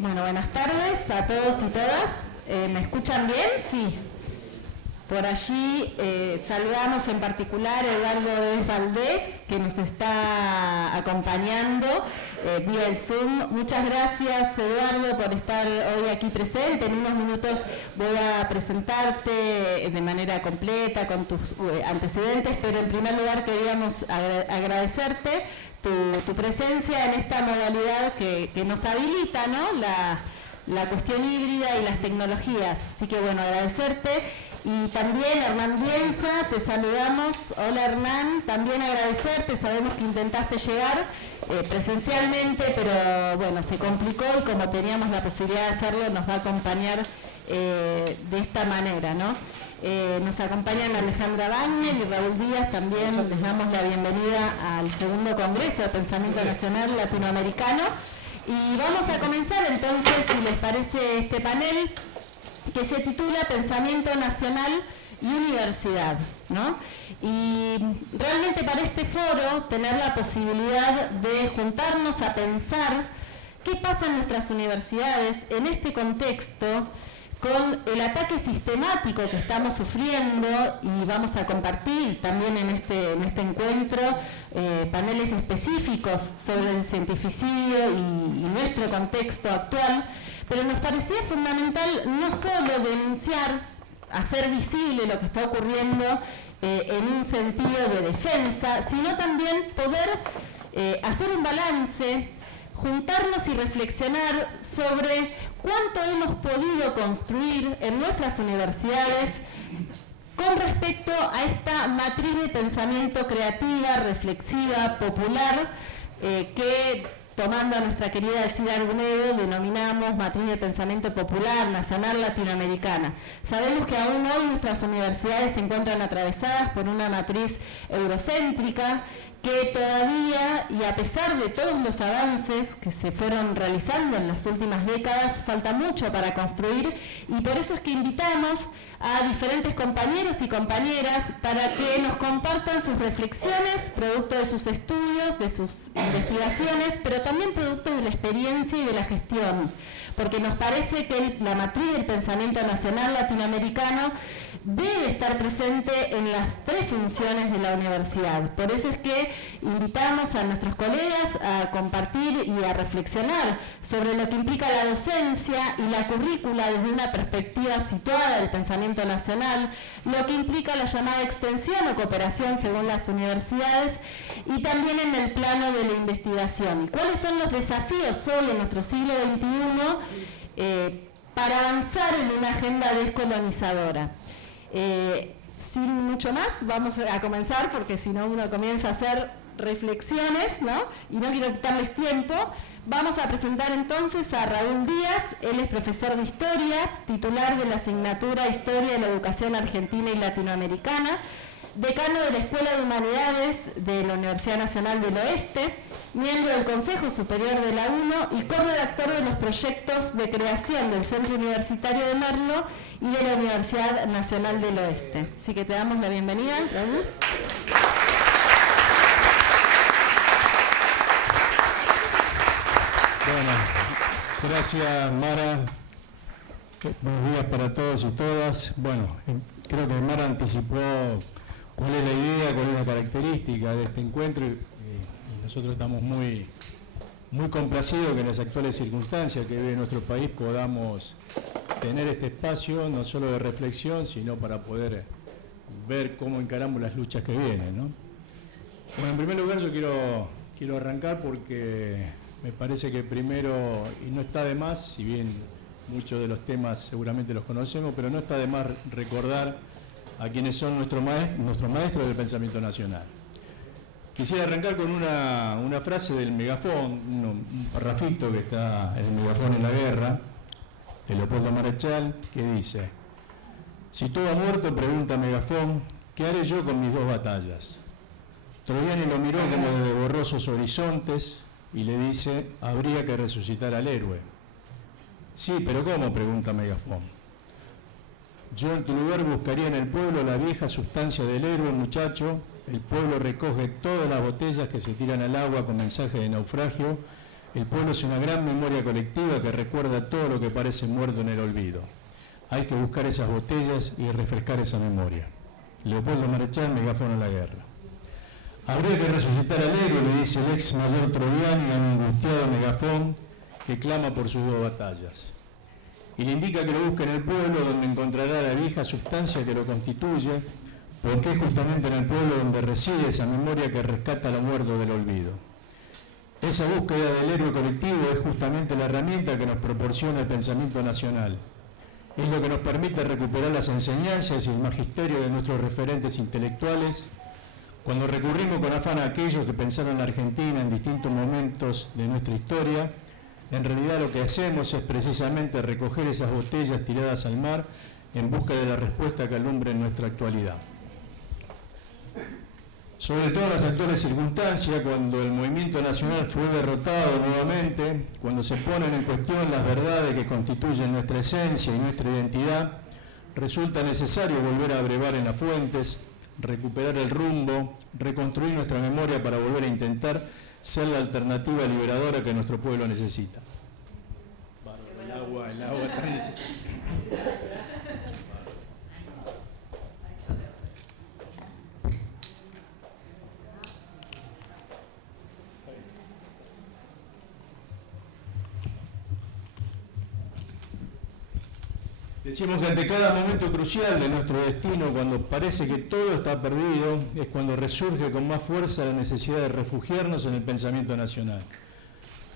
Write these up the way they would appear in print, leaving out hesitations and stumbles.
Bueno, buenas tardes a todos y todas. ¿Me escuchan bien? Sí. Por allí saludamos en particular a Eduardo Dez Valdés, que nos está acompañando vía el Zoom. Muchas gracias, Eduardo, por estar hoy aquí presente. En unos minutos voy a presentarte de manera completa con tus antecedentes, pero en primer lugar queríamos agradecerte tu presencia en esta modalidad que nos habilita, ¿no? la cuestión híbrida y las tecnologías. Así que bueno, agradecerte. Y también Hernán Bielsa, te saludamos. Hola Hernán, también agradecerte, sabemos que intentaste llegar presencialmente, pero bueno, se complicó y como teníamos la posibilidad de hacerlo, nos va a acompañar de esta manera, ¿no? Nos acompañan Alejandra Wagner y Raúl Díaz, también les damos la bienvenida al segundo Congreso de Pensamiento Nacional Latinoamericano. Y vamos a comenzar entonces, si les parece, este panel que se titula Pensamiento Nacional y Universidad, ¿no? Y realmente para este foro tener la posibilidad de juntarnos a pensar qué pasa en nuestras universidades en este contexto con el ataque sistemático que estamos sufriendo, y vamos a compartir también en este encuentro paneles específicos sobre el cientificidio y nuestro contexto actual. Pero nos parecía fundamental no solo denunciar, hacer visible lo que está ocurriendo en un sentido de defensa, sino también poder hacer un balance, juntarnos y reflexionar sobre cuánto hemos podido construir en nuestras universidades con respecto a esta matriz de pensamiento creativa, reflexiva, popular, que tomando a nuestra querida Elcida Argunedo, denominamos matriz de pensamiento popular, nacional, latinoamericana. Sabemos que aún hoy nuestras universidades se encuentran atravesadas por una matriz eurocéntrica que todavía, y a pesar de todos los avances que se fueron realizando en las últimas décadas, falta mucho para construir, y por eso es que invitamos a diferentes compañeros y compañeras para que nos compartan sus reflexiones, producto de sus estudios, de sus investigaciones, pero también producto de la experiencia y de la gestión, porque nos parece que la matriz del pensamiento nacional latinoamericano debe estar presente en las tres funciones de la universidad. Por eso es que invitamos a nuestros colegas a compartir y a reflexionar sobre lo que implica la docencia y la currícula desde una perspectiva situada del pensamiento nacional, lo que implica la llamada extensión o cooperación según las universidades, y también en el plano de la investigación. ¿Y cuáles son los desafíos hoy en nuestro siglo XXI para avanzar en una agenda descolonizadora? Sin mucho más, vamos a comenzar, porque si no uno comienza a hacer reflexiones, ¿no? Y no quiero quitarles tiempo. Vamos a presentar entonces a Raúl Díaz. Él es profesor de Historia, titular de la asignatura Historia de la Educación Argentina y Latinoamericana, decano de la Escuela de Humanidades de la Universidad Nacional del Oeste, miembro del Consejo Superior de la UNO y corredactor de los proyectos de creación del Centro Universitario de Merlo y de la Universidad Nacional del Oeste. Así que te damos la bienvenida, Raúl. Bueno, gracias Mara. Buenos días para todos y todas. Bueno, creo que Mara anticipó cuál es la idea, cuál es la característica de este encuentro, y nosotros estamos muy complacidos que en las actuales circunstancias que vive nuestro país podamos tener este espacio, no solo de reflexión, sino para poder ver cómo encaramos las luchas que vienen, ¿no? Bueno, en primer lugar yo quiero arrancar porque me parece que primero, y no está de más, si bien muchos de los temas seguramente los conocemos, pero no está de más recordar a quienes son nuestros maestros del pensamiento nacional. Quisiera arrancar con una frase del Megafón, un parrafito que está en el Megafón en la guerra, de Leopoldo Marechal, que dice: si todo ha muerto, pregunta Megafón, ¿qué haré yo con mis dos batallas? Troviani lo miró como desde borrosos horizontes y le dice: habría que resucitar al héroe. Sí, pero ¿cómo?, pregunta Megafón. Yo en tu lugar buscaría en el pueblo la vieja sustancia del héroe, muchacho. El pueblo recoge todas las botellas que se tiran al agua con mensaje de naufragio, El pueblo es una gran memoria colectiva que recuerda todo lo que parece muerto en el olvido. Hay que buscar esas botellas y refrescar esa memoria. Leopoldo Marechal, megáfono en la guerra. Habría que resucitar al héroe, le dice el ex mayor Troviani a un angustiado megafón que clama por sus dos batallas. Y le indica que lo busque en el pueblo, donde encontrará la vieja sustancia que lo constituye, porque es justamente en el pueblo donde reside esa memoria que rescata lo muerto del olvido. Esa búsqueda del héroe colectivo es justamente la herramienta que nos proporciona el pensamiento nacional. Es lo que nos permite recuperar las enseñanzas y el magisterio de nuestros referentes intelectuales cuando recurrimos con afán a aquellos que pensaron la Argentina en distintos momentos de nuestra historia. En realidad lo que hacemos es precisamente recoger esas botellas tiradas al mar en busca de la respuesta que alumbre en nuestra actualidad. Sobre todo en las actuales circunstancias, cuando el movimiento nacional fue derrotado nuevamente, cuando se ponen en cuestión las verdades que constituyen nuestra esencia y nuestra identidad, resulta necesario volver a abrevar en las fuentes, recuperar el rumbo, reconstruir nuestra memoria para volver a intentar ser la alternativa liberadora que nuestro pueblo necesita. El agua tan necesita. Decimos que ante cada momento crucial de nuestro destino, cuando parece que todo está perdido, es cuando resurge con más fuerza la necesidad de refugiarnos en el pensamiento nacional.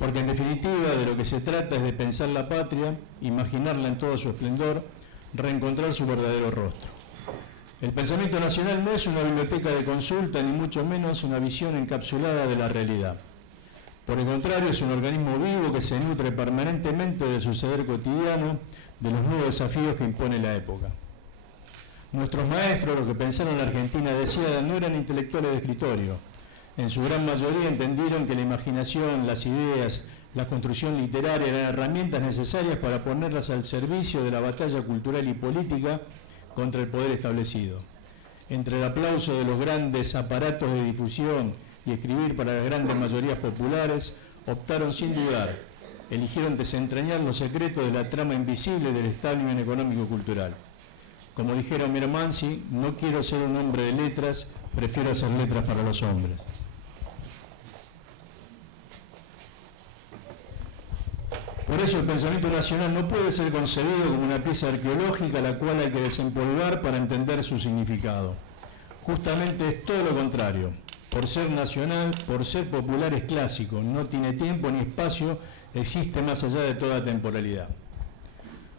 Porque en definitiva de lo que se trata es de pensar la patria, imaginarla en todo su esplendor, reencontrar su verdadero rostro. El pensamiento nacional no es una biblioteca de consulta, ni mucho menos una visión encapsulada de la realidad. Por el contrario, es un organismo vivo que se nutre permanentemente del suceder cotidiano, de los nuevos desafíos que impone la época. Nuestros maestros, los que pensaron la Argentina deseada, no eran intelectuales de escritorio. En su gran mayoría entendieron que la imaginación, las ideas, la construcción literaria eran herramientas necesarias para ponerlas al servicio de la batalla cultural y política contra el poder establecido. Entre el aplauso de los grandes aparatos de difusión y escribir para las grandes mayorías populares, optaron sin dudar. Eligieron desentrañar los secretos de la trama invisible del establishment económico-cultural. Como dijera Homero Mansi, no quiero ser un hombre de letras, prefiero hacer letras para los hombres. Por eso el pensamiento nacional no puede ser concebido como una pieza arqueológica a la cual hay que desempolvar para entender su significado. Justamente es todo lo contrario. Por ser nacional, por ser popular es clásico, no tiene tiempo ni espacio, existe más allá de toda temporalidad.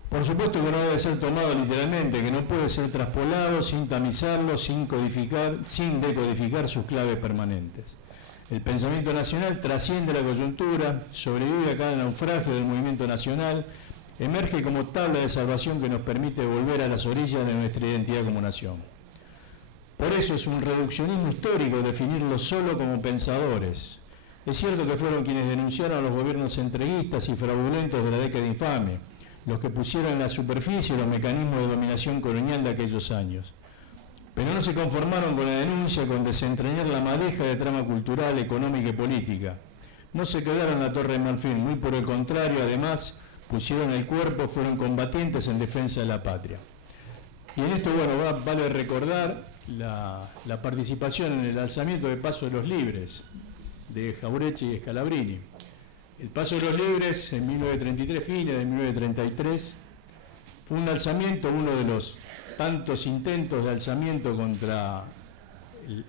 Por supuesto que no debe ser tomado literalmente, que no puede ser traspolado sin tamizarlo, sin decodificar sus claves permanentes. El pensamiento nacional trasciende la coyuntura, sobrevive a cada naufragio del movimiento nacional, emerge como tabla de salvación que nos permite volver a las orillas de nuestra identidad como nación. Por eso es un reduccionismo histórico definirlo solo como pensadores. Es cierto que fueron quienes denunciaron a los gobiernos entreguistas y fraudulentos de la década infame, los que pusieron en la superficie los mecanismos de dominación colonial de aquellos años. Pero no se conformaron con la denuncia, con desentrañar la madeja de trama cultural, económica y política. No se quedaron en la Torre de Marfil, muy por el contrario, además, pusieron el cuerpo, fueron combatientes en defensa de la patria. Y en esto, bueno, vale recordar la participación en el alzamiento de Paso de los Libres, de Jauretche y Scalabrini. El Paso de los Libres, en 1933, fines de 1933, fue un alzamiento, uno de los tantos intentos de alzamiento contra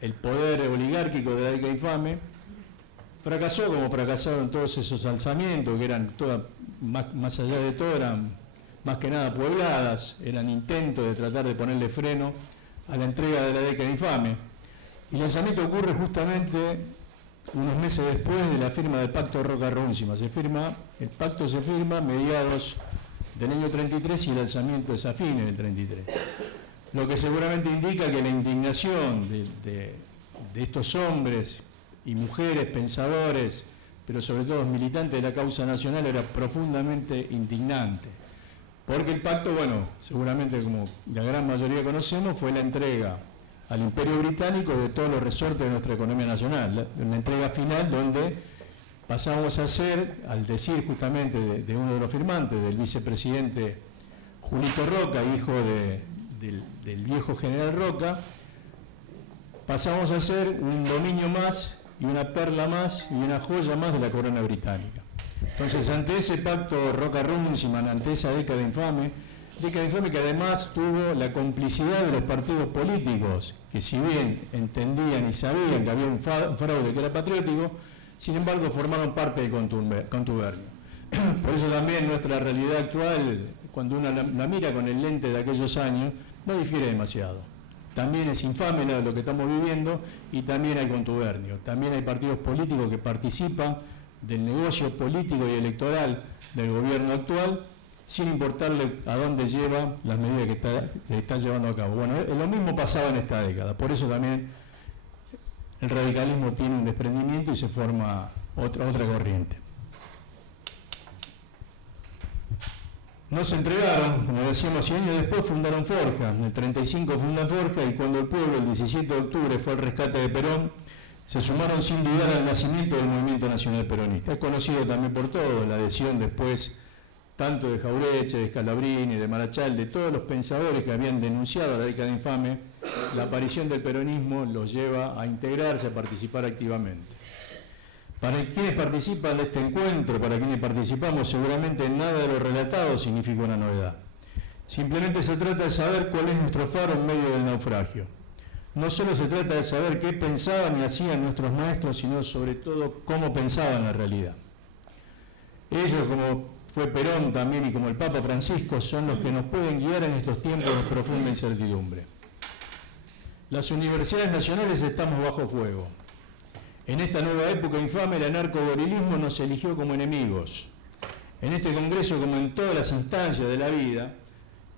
el poder oligárquico de la década infame. Fracasó como fracasaron todos esos alzamientos, que eran todas, más allá de todo, eran más que nada puebladas, eran intentos de tratar de ponerle freno a la entrega de la década infame. Y el alzamiento ocurre justamente unos meses después de la firma del Pacto Roca-Róncima. El pacto se firma a mediados del año 33 y el alzamiento es a fines del 33. Lo que seguramente indica que la indignación de estos hombres y mujeres pensadores, pero sobre todo militantes de la causa nacional, era profundamente indignante. Porque el pacto, bueno, seguramente como la gran mayoría conocemos, fue la entrega al Imperio Británico de todos los resortes de nuestra economía nacional, una entrega final donde pasamos a ser, al decir justamente de uno de los firmantes, del vicepresidente Julito Roca, hijo del viejo general Roca, pasamos a ser un dominio más y una perla más y una joya más de la corona británica. Entonces, ante ese pacto Roca-Runciman, ante esa década infame que además tuvo la complicidad de los partidos políticos, que si bien entendían y sabían que había un fraude que era patriótico, sin embargo formaron parte del contubernio. Por eso también nuestra realidad actual, cuando uno la mira con el lente de aquellos años, no difiere demasiado. También es infame lo que estamos viviendo y también hay contubernio. También hay partidos políticos que participan del negocio político y electoral del gobierno actual, sin importarle a dónde lleva las medidas que está llevando a cabo. Bueno, lo mismo pasaba en esta década, por eso también el radicalismo tiene un desprendimiento y se forma otra corriente. No se entregaron, como decíamos, 100 años después fundaron Forja. En el 35 fundan Forja y cuando el pueblo, el 17 de octubre, fue al rescate de Perón, se sumaron sin dudar al nacimiento del movimiento nacional peronista. Es conocido también por todos, la adhesión después tanto de Jauretche, de Scalabrini, de Marachal, de todos los pensadores que habían denunciado la década infame. La aparición del peronismo los lleva a integrarse, a participar activamente. Para quienes participan de este encuentro, para quienes participamos, seguramente nada de lo relatado significa una novedad. Simplemente se trata de saber cuál es nuestro faro en medio del naufragio. No solo se trata de saber qué pensaban y hacían nuestros maestros, sino sobre todo cómo pensaban la realidad. Ellos, como fue Perón también y como el Papa Francisco, son los que nos pueden guiar en estos tiempos de profunda incertidumbre. Las universidades nacionales estamos bajo fuego. En esta nueva época infame, el anarcogorilismo nos eligió como enemigos. En este Congreso, como en todas las instancias de la vida,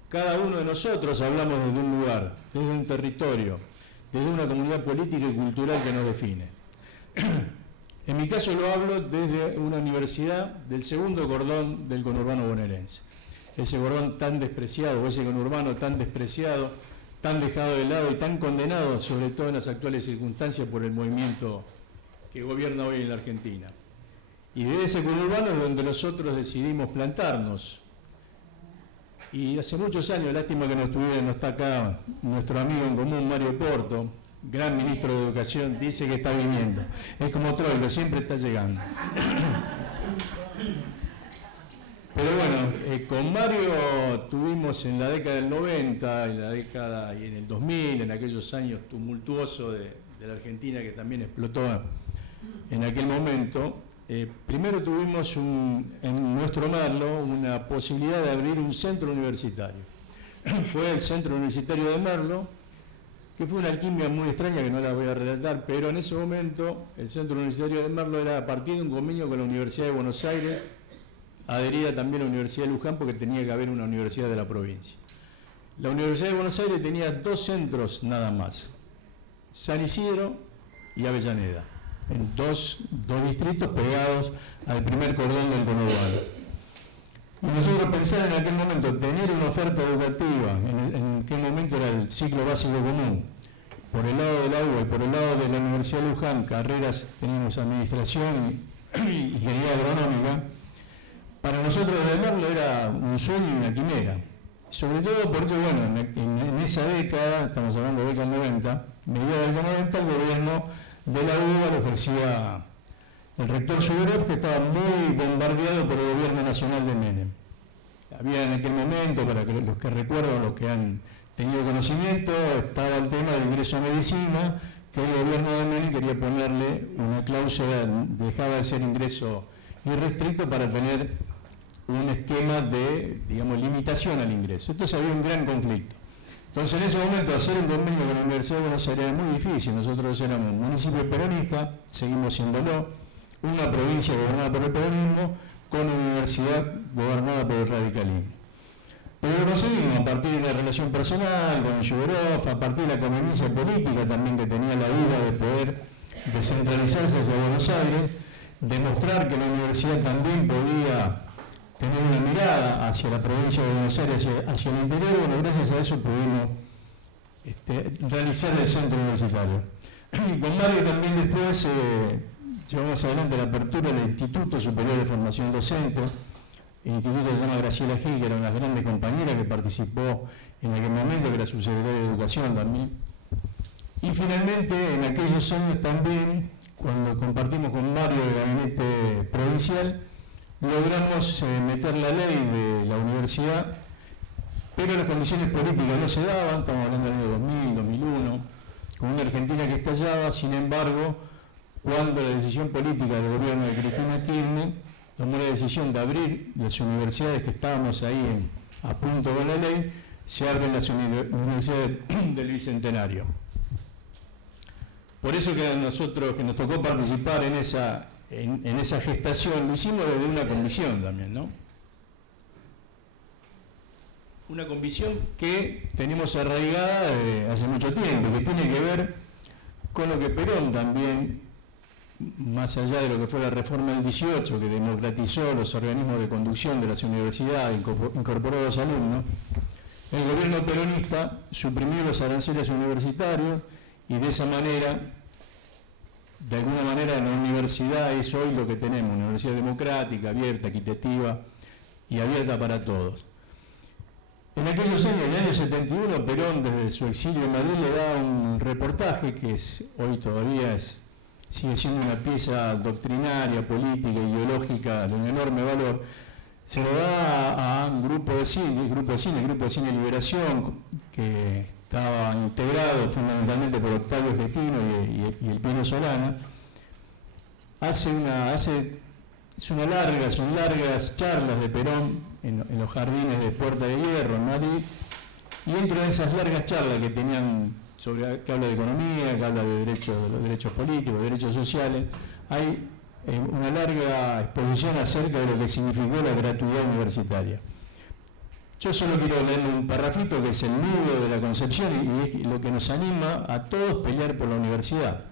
cada uno de nosotros hablamos desde un lugar, desde un territorio, desde una comunidad política y cultural que nos define. En mi caso lo hablo desde una universidad del segundo cordón del conurbano bonaerense. Ese cordón tan despreciado, o ese conurbano tan despreciado, tan dejado de lado y tan condenado, sobre todo en las actuales circunstancias, por el movimiento que gobierna hoy en la Argentina. Y de ese conurbano es donde nosotros decidimos plantarnos. Y hace muchos años, lástima que no está acá nuestro amigo en común, Mario Porto, gran ministro de Educación, dice que está viniendo. Es como Troilo, siempre está llegando. Pero bueno, con Mario tuvimos en la década del 90, y en el 2000, en aquellos años tumultuosos de la Argentina que también explotó en aquel momento. Primero tuvimos en nuestro Merlo una posibilidad de abrir un centro universitario. Fue el Centro Universitario de Merlo, que fue una alquimia muy extraña que no la voy a relatar, pero en ese momento el Centro Universitario de Merlo era a partir de un convenio con la Universidad de Buenos Aires, adherida también a la Universidad de Luján, porque tenía que haber una universidad de la provincia. La Universidad de Buenos Aires tenía 2 centros nada más, San Isidro y Avellaneda, en dos distritos pegados al primer cordón del conurbano. Y nosotros pensar en aquel momento, tener una oferta educativa, en qué momento era el ciclo básico común, por el lado del agua y por el lado de la Universidad de Luján, carreras, teníamos administración y ingeniería agronómica, para nosotros de Merlo era un sueño y una quimera. Sobre todo porque, bueno, en esa década, estamos hablando de década 90, mediados del 90, el gobierno de la UBA lo ejercía el rector Suvorov, que estaba muy bombardeado por el gobierno nacional de Menem. Había en aquel momento, para que los que recuerdan, los que han tenido conocimiento, estaba el tema del ingreso a medicina, que el gobierno de Menem quería ponerle una cláusula, dejaba de ser ingreso irrestricto para tener un esquema de, digamos, limitación al ingreso. Entonces había un gran conflicto. Entonces en ese momento hacer un convenio con la Universidad de Buenos Aires era muy difícil. Nosotros éramos un municipio peronista, seguimos siéndolo, una provincia gobernada por el peronismo, con una universidad gobernada por el radicalismo. Pero lo conseguimos a partir de una relación personal con el Suvorov, a partir de la conveniencia política también que tenía la UBA de poder descentralizarse hacia Buenos Aires, demostrar que la universidad también podía tener una mirada hacia la provincia de Buenos Aires, hacia el interior. Bueno, gracias a eso pudimos realizar el centro universitario. Y con Mario también después llevamos adelante la apertura del Instituto Superior de Formación Docente. El instituto se llama Graciela Gil, que era una grande compañera que participó en aquel momento, que era subsecretaria de Educación también. Y finalmente, en aquellos años también, cuando compartimos con Mario el gabinete provincial, logramos meter la ley de la universidad, pero las condiciones políticas no se daban, estamos hablando del año 2000, 2001, con una Argentina que estallaba. Sin embargo, cuando la decisión política del gobierno de Cristina Kirchner tomó la decisión de abrir las universidades, que estábamos ahí a punto con la ley, se abren las universidades del Bicentenario. Por eso que a nosotros, que nos tocó participar en esa gestación, lo hicimos desde una convicción también, ¿no? Una convicción que tenemos arraigada desde hace mucho tiempo, que tiene que ver con lo que Perón también, más allá de lo que fue la reforma del 18, que democratizó los organismos de conducción de las universidades, incorporó a los alumnos, el gobierno peronista suprimió los aranceles universitarios y de esa manera, de alguna manera, la universidad es hoy lo que tenemos, una universidad democrática, abierta, equitativa y abierta para todos. En aquellos años, en el año 71, Perón, desde su exilio en Madrid, le da un reportaje que hoy todavía sigue siendo una pieza doctrinaria, política, ideológica de un enorme valor. Se lo da a un grupo de cine, el grupo de cine Liberación, que estaba integrado fundamentalmente por Octavio Getino y el Pino Solana. Son largas charlas de Perón en los jardines de Puerta de Hierro, en Madrid, y dentro de esas largas charlas que tenían que habla de economía, que habla de los derechos políticos, derechos sociales, hay una larga exposición acerca de lo que significó la gratuidad universitaria. Yo solo quiero leer un parrafito que es el nudo de la concepción y es lo que nos anima a todos pelear por la universidad.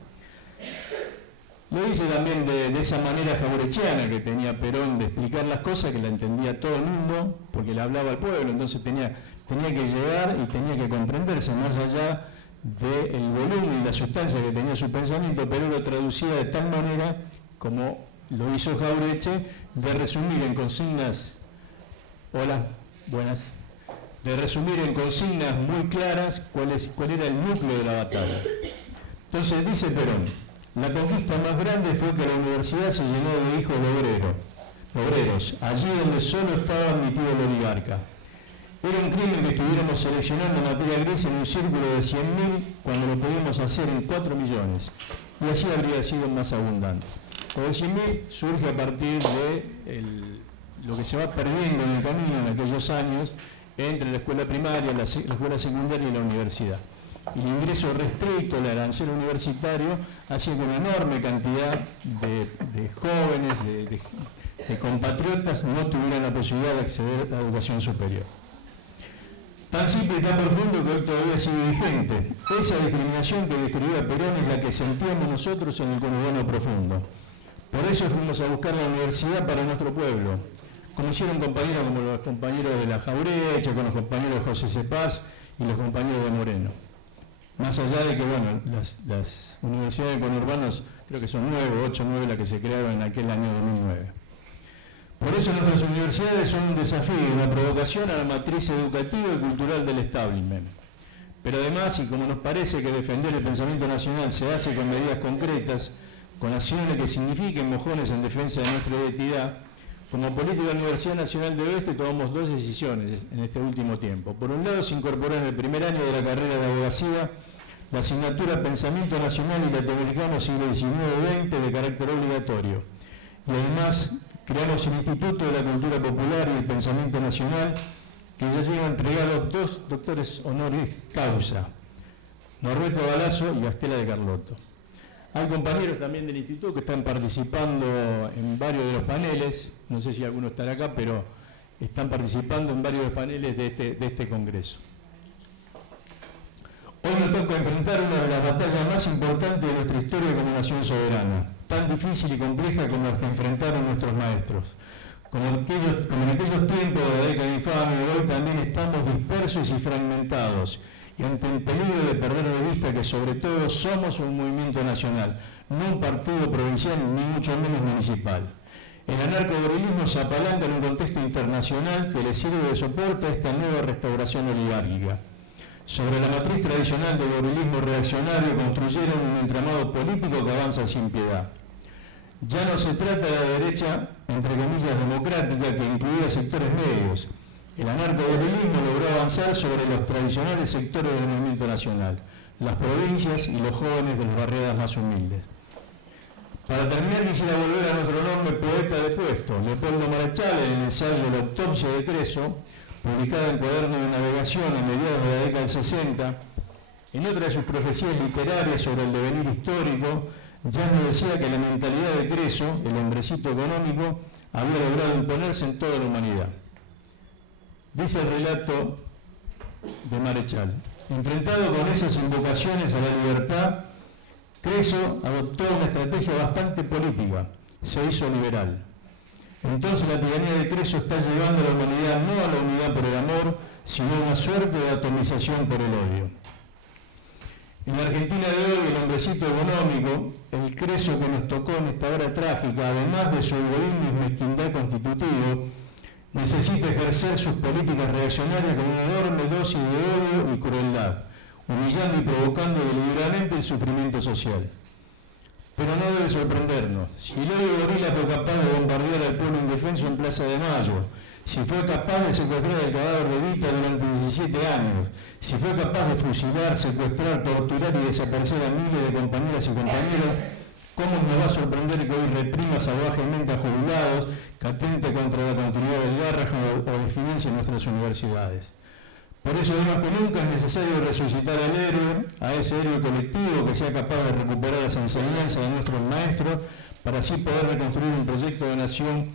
Lo dice también de esa manera jaurechiana que tenía Perón de explicar las cosas, que la entendía todo el mundo, porque le hablaba al pueblo, entonces tenía que llegar y tenía que comprenderse más allá del volumen y la sustancia que tenía su pensamiento, pero lo traducía de tal manera, como lo hizo Jauretche, de resumir en consignas, de resumir en consignas muy claras cuál era el núcleo de la batalla. Entonces dice Perón, la conquista más grande fue que la universidad se llenó de hijos de obreros, allí donde solo estaba admitido el oligarca. Era un crimen que estuviéramos seleccionando materia gris en un círculo de 100.000 cuando lo pudimos hacer en 4 millones, y así habría sido más abundante. Lo de 100.000 surge a partir de lo que se va perdiendo en el camino en aquellos años entre la escuela primaria, la escuela secundaria y la universidad. El ingreso restricto, el arancel universitario, hacía que una enorme cantidad de jóvenes, de compatriotas, no tuvieran la posibilidad de acceder a la educación superior. Tan simple y tan profundo que hoy todavía sigue vigente. Esa discriminación que describía Perón es la que sentíamos nosotros en el conurbano profundo. Por eso fuimos a buscar la universidad para nuestro pueblo, como hicieron compañeros como los compañeros de la Jaureche, con los compañeros de José Cepaz y los compañeros de Moreno. Más allá de que, bueno, las universidades conurbanas, creo que son 8 o 9 las que se crearon en aquel año 2009. Por eso nuestras universidades son un desafío, una provocación a la matriz educativa y cultural del establishment. Pero además, y como nos parece que defender el pensamiento nacional se hace con medidas concretas, con acciones que signifiquen mojones en defensa de nuestra identidad, como política de la Universidad Nacional del Oeste tomamos 2 decisiones en este último tiempo. Por un lado, se incorporó en el primer año de la carrera de abogacía la asignatura Pensamiento Nacional y Latinoamericano siglo XIX-XX de carácter obligatorio. Y además, creamos el Instituto de la Cultura Popular y el Pensamiento Nacional, que ya llega a entregar los 2 doctores honoris causa, Norberto Galazo y Gastela de Carlotto. Hay compañeros también del instituto que están participando en varios de los paneles, no sé si alguno estará acá, pero están participando en varios paneles de este congreso. Hoy nos toca enfrentar una de las batallas más importantes de nuestra historia como nación soberana, tan difícil y compleja como las que enfrentaron nuestros maestros. Como en aquellos tiempos de la década infame, hoy también estamos dispersos y fragmentados, y ante el peligro de perder de vista que sobre todo somos un movimiento nacional. no un partido provincial ni mucho menos municipal. El anarcogorilismo se apalanca en un contexto internacional que le sirve de soporte a esta nueva restauración oligárquica. Sobre la matriz tradicional del gorilismo reaccionario construyeron un entramado político que avanza sin piedad. Ya no se trata de la derecha, entre comillas, democrática, que incluía sectores medios. El anarcogorilismo logró avanzar sobre los tradicionales sectores del movimiento nacional, las provincias y los jóvenes de las barriadas más humildes. Para terminar, quisiera volver a nuestro enorme poeta de puesto, Leopoldo Marechal, en el ensayo La autopsia de Creso, publicada en Cuaderno de Navegación a mediados de la década del 60, en otra de sus profecías literarias sobre el devenir histórico, ya nos decía que la mentalidad de Creso, el hombrecito económico, había logrado imponerse en toda la humanidad. Dice el relato de Marechal: enfrentado con esas invocaciones a la libertad, Creso adoptó una estrategia bastante política, se hizo liberal. Entonces la tiranía de Creso está llevando a la humanidad no a la unidad por el amor, sino a una suerte de atomización por el odio. En la Argentina de hoy, el hombrecito económico, el Creso que nos tocó en esta hora trágica, además de su egoísmo y mezquindad constitutivo, necesita ejercer sus políticas reaccionarias con una enorme dosis de odio y crueldad, humillando y provocando deliberadamente el sufrimiento social. Pero no debe sorprendernos. Si el odio gorila fue capaz de bombardear al pueblo indefenso en Plaza de Mayo, si fue capaz de secuestrar el cadáver de Evita durante 17 años, si fue capaz de fusilar, secuestrar, torturar y desaparecer a miles de compañeras y compañeros, ¿cómo nos va a sorprender que hoy reprima salvajemente a jubilados, que atente contra la continuidad del Garrahan o desfinancie nuestras universidades? Por eso, más que nunca, es necesario resucitar al héroe, a ese héroe colectivo que sea capaz de recuperar las enseñanzas de nuestros maestros, para así poder reconstruir un proyecto de nación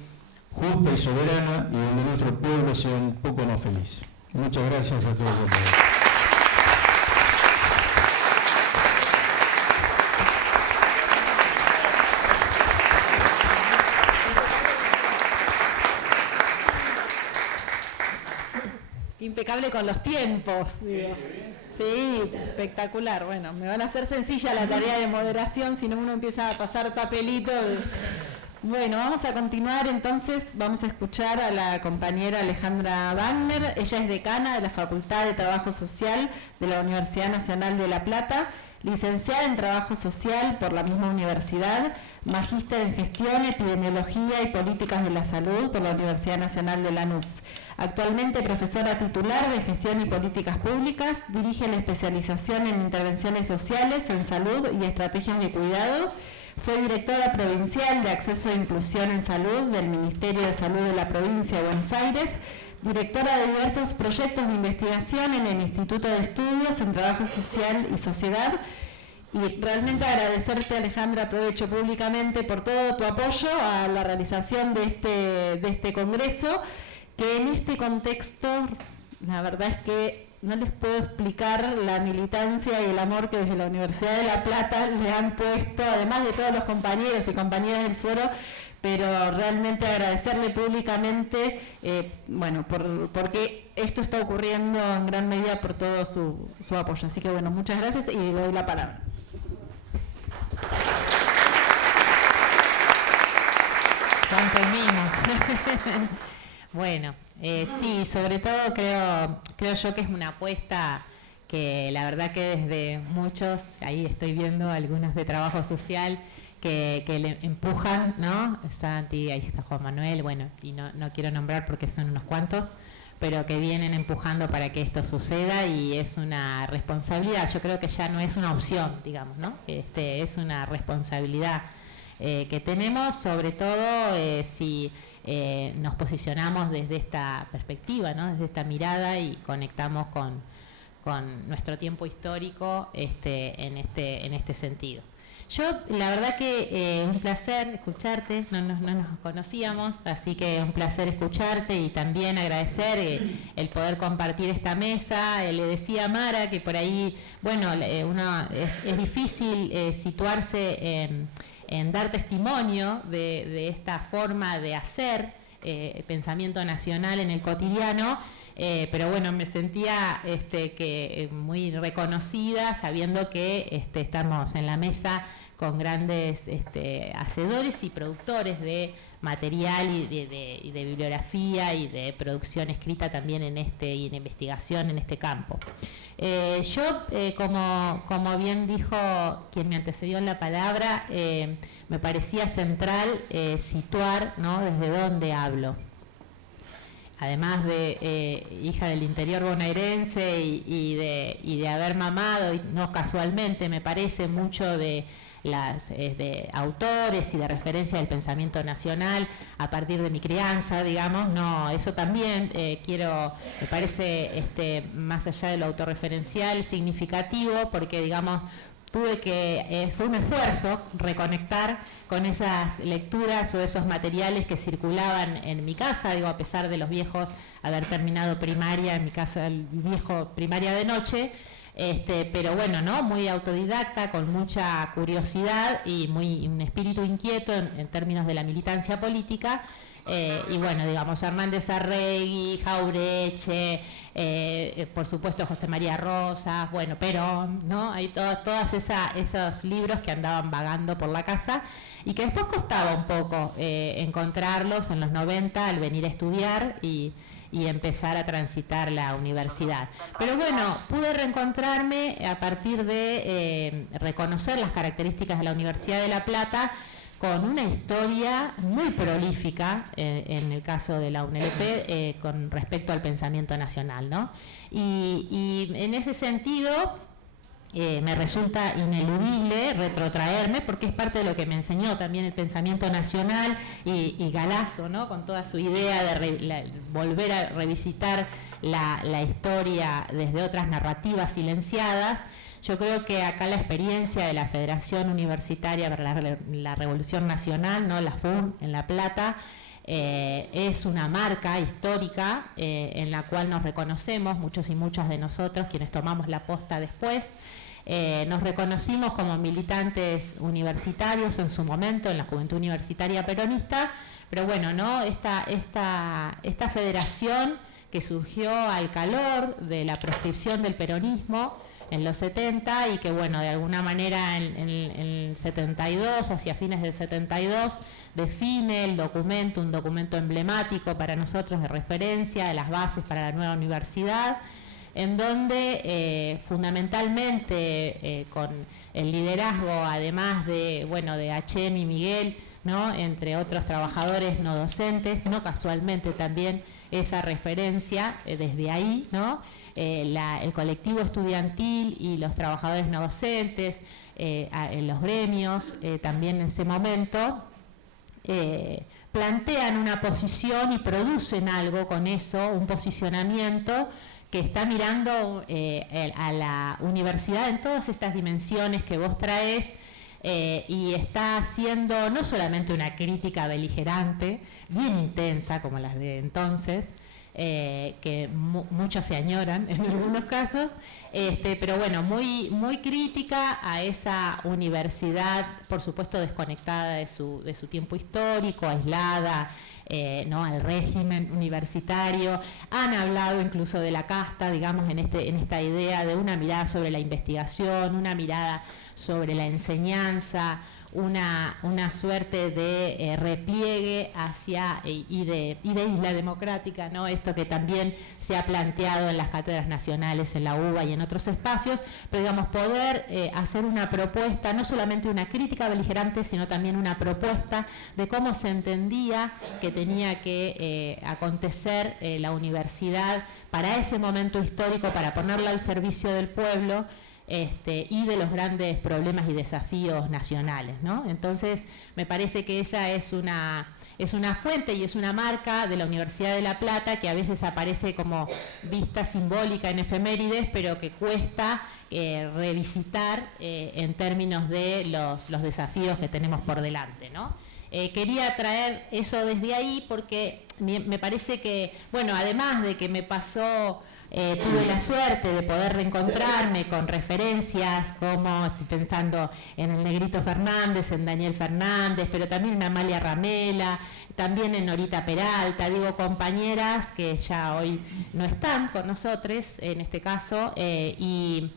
justa y soberana y donde nuestro pueblo sea un poco más feliz. Muchas gracias a todos. Impecable con los tiempos, digo. Sí, espectacular. Bueno, me van a hacer sencilla la tarea de moderación si no uno empieza a pasar papelito. Bueno, vamos a continuar entonces, vamos a escuchar a la compañera Alejandra Wagner. Ella es decana de la Facultad de Trabajo Social de la Universidad Nacional de La Plata, licenciada en Trabajo Social por la misma universidad, magíster en Gestión, Epidemiología y Políticas de la Salud por la Universidad Nacional de Lanús. Actualmente profesora titular de Gestión y Políticas Públicas, dirige la especialización en Intervenciones Sociales en Salud y Estrategias de Cuidado. Fue directora provincial de Acceso e Inclusión en Salud del Ministerio de Salud de la Provincia de Buenos Aires, directora de diversos proyectos de investigación en el Instituto de Estudios en Trabajo Social y Sociedad. Y realmente agradecerte, Alejandra, aprovecho públicamente por todo tu apoyo a la realización de este congreso, que en este contexto, la verdad es que no les puedo explicar la militancia y el amor que desde la Universidad de La Plata le han puesto, además de todos los compañeros y compañeras del foro, pero realmente agradecerle públicamente, porque esto está ocurriendo en gran medida por todo su apoyo. Así que bueno, muchas gracias y le doy la palabra. Cuánto mimo. Bueno, sí, sobre todo creo yo que es una apuesta que la verdad que desde muchos, ahí estoy viendo algunos de trabajo social, que le empujan, ¿no? Santi, ahí está Juan Manuel, bueno, y no quiero nombrar porque son unos cuantos, pero que vienen empujando para que esto suceda y es una responsabilidad. Yo creo que ya no es una opción, digamos, ¿no? Es una responsabilidad que tenemos, sobre todo si nos posicionamos desde esta perspectiva, ¿no? Desde esta mirada y conectamos con nuestro tiempo histórico en este sentido. Yo, la verdad que un placer escucharte, no nos conocíamos, así que un placer escucharte y también agradecer el poder compartir esta mesa. Le decía a Mara que por ahí, bueno, es difícil situarse en dar testimonio de esta forma de hacer pensamiento nacional en el cotidiano, pero bueno, me sentía muy reconocida sabiendo que estamos en la mesa con grandes hacedores y productores de material y de bibliografía y de producción escrita también y en investigación en este campo. Yo, como bien dijo quien me antecedió en la palabra, me parecía central situar, ¿no?, desde dónde hablo. Además de hija del interior bonaerense y de haber mamado, y no casualmente, me parece mucho de autores y de referencia del pensamiento nacional a partir de mi crianza, digamos. No, eso también me parece, más allá de lo autorreferencial, significativo, porque, digamos, fue un esfuerzo reconectar con esas lecturas o esos materiales que circulaban en mi casa, digo, a pesar de los viejos, haber terminado primaria, en mi casa el viejo primaria de noche, pero bueno, ¿no?, muy autodidacta, con mucha curiosidad y un espíritu inquieto en términos de la militancia política. Y bueno, digamos, Hernández Arregui, Jaureche, por supuesto José María Rosas, bueno, Perón, ¿no? Hay todos esos libros que andaban vagando por la casa y que después costaba un poco encontrarlos en los 90 al venir a estudiar y empezar a transitar la universidad. Pero bueno, pude reencontrarme a partir de reconocer las características de la Universidad de La Plata, con una historia muy prolífica, en el caso de la UNLP, con respecto al pensamiento nacional, ¿no? Y en ese sentido me resulta ineludible retrotraerme, porque es parte de lo que me enseñó también el pensamiento nacional y Galasso, ¿no?, con toda su idea de volver a revisitar la historia desde otras narrativas silenciadas. Yo creo que acá la experiencia de la Federación Universitaria para la Revolución Nacional, ¿no?, la FUN en La Plata, es una marca histórica en la cual nos reconocemos, muchos y muchas de nosotros, quienes tomamos la posta después. Nos reconocimos como militantes universitarios en su momento, en la Juventud Universitaria Peronista, pero bueno, ¿no?, esta federación que surgió al calor de la proscripción del peronismo en los 70 y que, bueno, de alguna manera en el 72, hacia fines del 72, define el documento, un documento emblemático para nosotros de referencia de las bases para la nueva universidad, en donde fundamentalmente con el liderazgo, además de, bueno, de Achén y Miguel, ¿no?, entre otros trabajadores no docentes, no casualmente también esa referencia desde ahí, ¿no?, el colectivo estudiantil y los trabajadores no docentes, en los gremios, también en ese momento, plantean una posición y producen algo con eso, un posicionamiento que está mirando a la universidad en todas estas dimensiones que vos traes, y está haciendo no solamente una crítica beligerante, bien intensa como las de entonces, que muchos se añoran en algunos casos, pero bueno, muy crítica a esa universidad, por supuesto desconectada de su tiempo histórico, aislada, ¿no?, al régimen universitario. Han hablado incluso de la casta, digamos, en esta idea de una mirada sobre la investigación, una mirada sobre la enseñanza, una suerte de repliegue hacia y de isla democrática, ¿no?, esto que también se ha planteado en las cátedras nacionales, en la UBA y en otros espacios, pero digamos, poder hacer una propuesta, no solamente una crítica beligerante, sino también una propuesta de cómo se entendía que tenía que acontecer la universidad para ese momento histórico, para ponerla al servicio del pueblo, y de los grandes problemas y desafíos nacionales, ¿no? Entonces, me parece que esa es una fuente y es una marca de la Universidad de La Plata que a veces aparece como vista simbólica en efemérides, pero que cuesta revisitar en términos de los desafíos que tenemos por delante, ¿no? Quería traer eso desde ahí porque me parece que, bueno, además de que me pasó tuve la suerte de poder reencontrarme con referencias como, estoy pensando en el Negrito Fernández, en Daniel Fernández, pero también en Amalia Ramela, también en Norita Peralta, digo, compañeras que ya hoy no están con nosotros, en este caso, y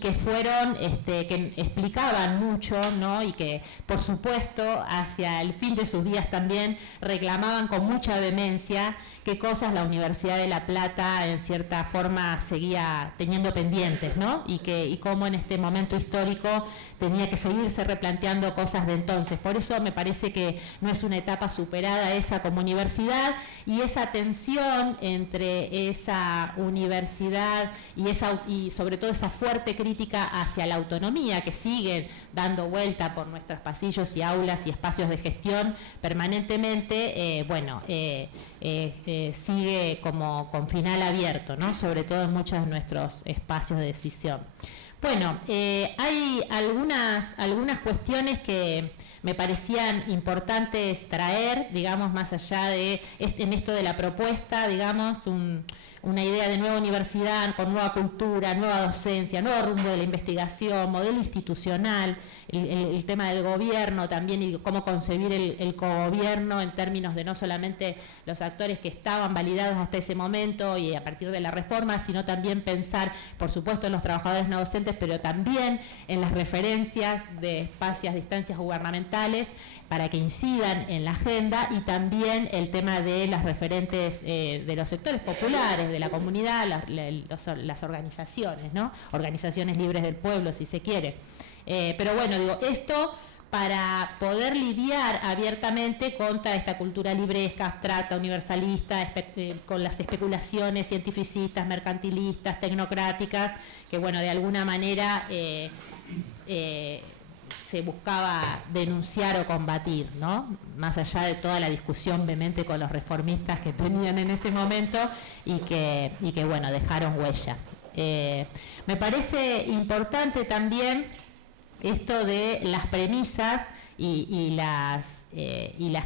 que fueron, que explicaban mucho, ¿no? Y que, por supuesto, hacia el fin de sus días también reclamaban con mucha vehemencia qué cosas la Universidad de La Plata, en cierta forma, seguía teniendo pendientes, ¿no? Y cómo en este momento histórico tenía que seguirse replanteando cosas de entonces. Por eso me parece que no es una etapa superada esa como universidad, y esa tensión entre esa universidad y sobre todo esa fuerte crítica hacia la autonomía que sigue dando vuelta por nuestros pasillos y aulas y espacios de gestión permanentemente, sigue como con final abierto, ¿no? Sobre todo en muchos de nuestros espacios de decisión. Bueno, hay algunas cuestiones que me parecían importantes traer, digamos, más allá de en esto de la propuesta, digamos, una idea de nueva universidad con nueva cultura, nueva docencia, nuevo rumbo de la investigación, modelo institucional, el tema del gobierno también y cómo concebir el cogobierno en términos de no solamente los actores que estaban validados hasta ese momento y a partir de la reforma, sino también pensar, por supuesto, en los trabajadores no docentes, pero también en las referencias de espacios de instancias gubernamentales para que incidan en la agenda, y también el tema de las referentes de los sectores populares, de la comunidad, las organizaciones, ¿no? Organizaciones libres del pueblo, si se quiere. Pero bueno, digo, esto para poder lidiar abiertamente contra esta cultura libresca, abstracta, universalista, con las especulaciones cientificistas, mercantilistas, tecnocráticas, que bueno, de alguna manera se buscaba denunciar o combatir, ¿no? Más allá de toda la discusión vehemente con los reformistas que tenían en ese momento y que bueno, dejaron huella. Me parece importante también esto de las premisas y las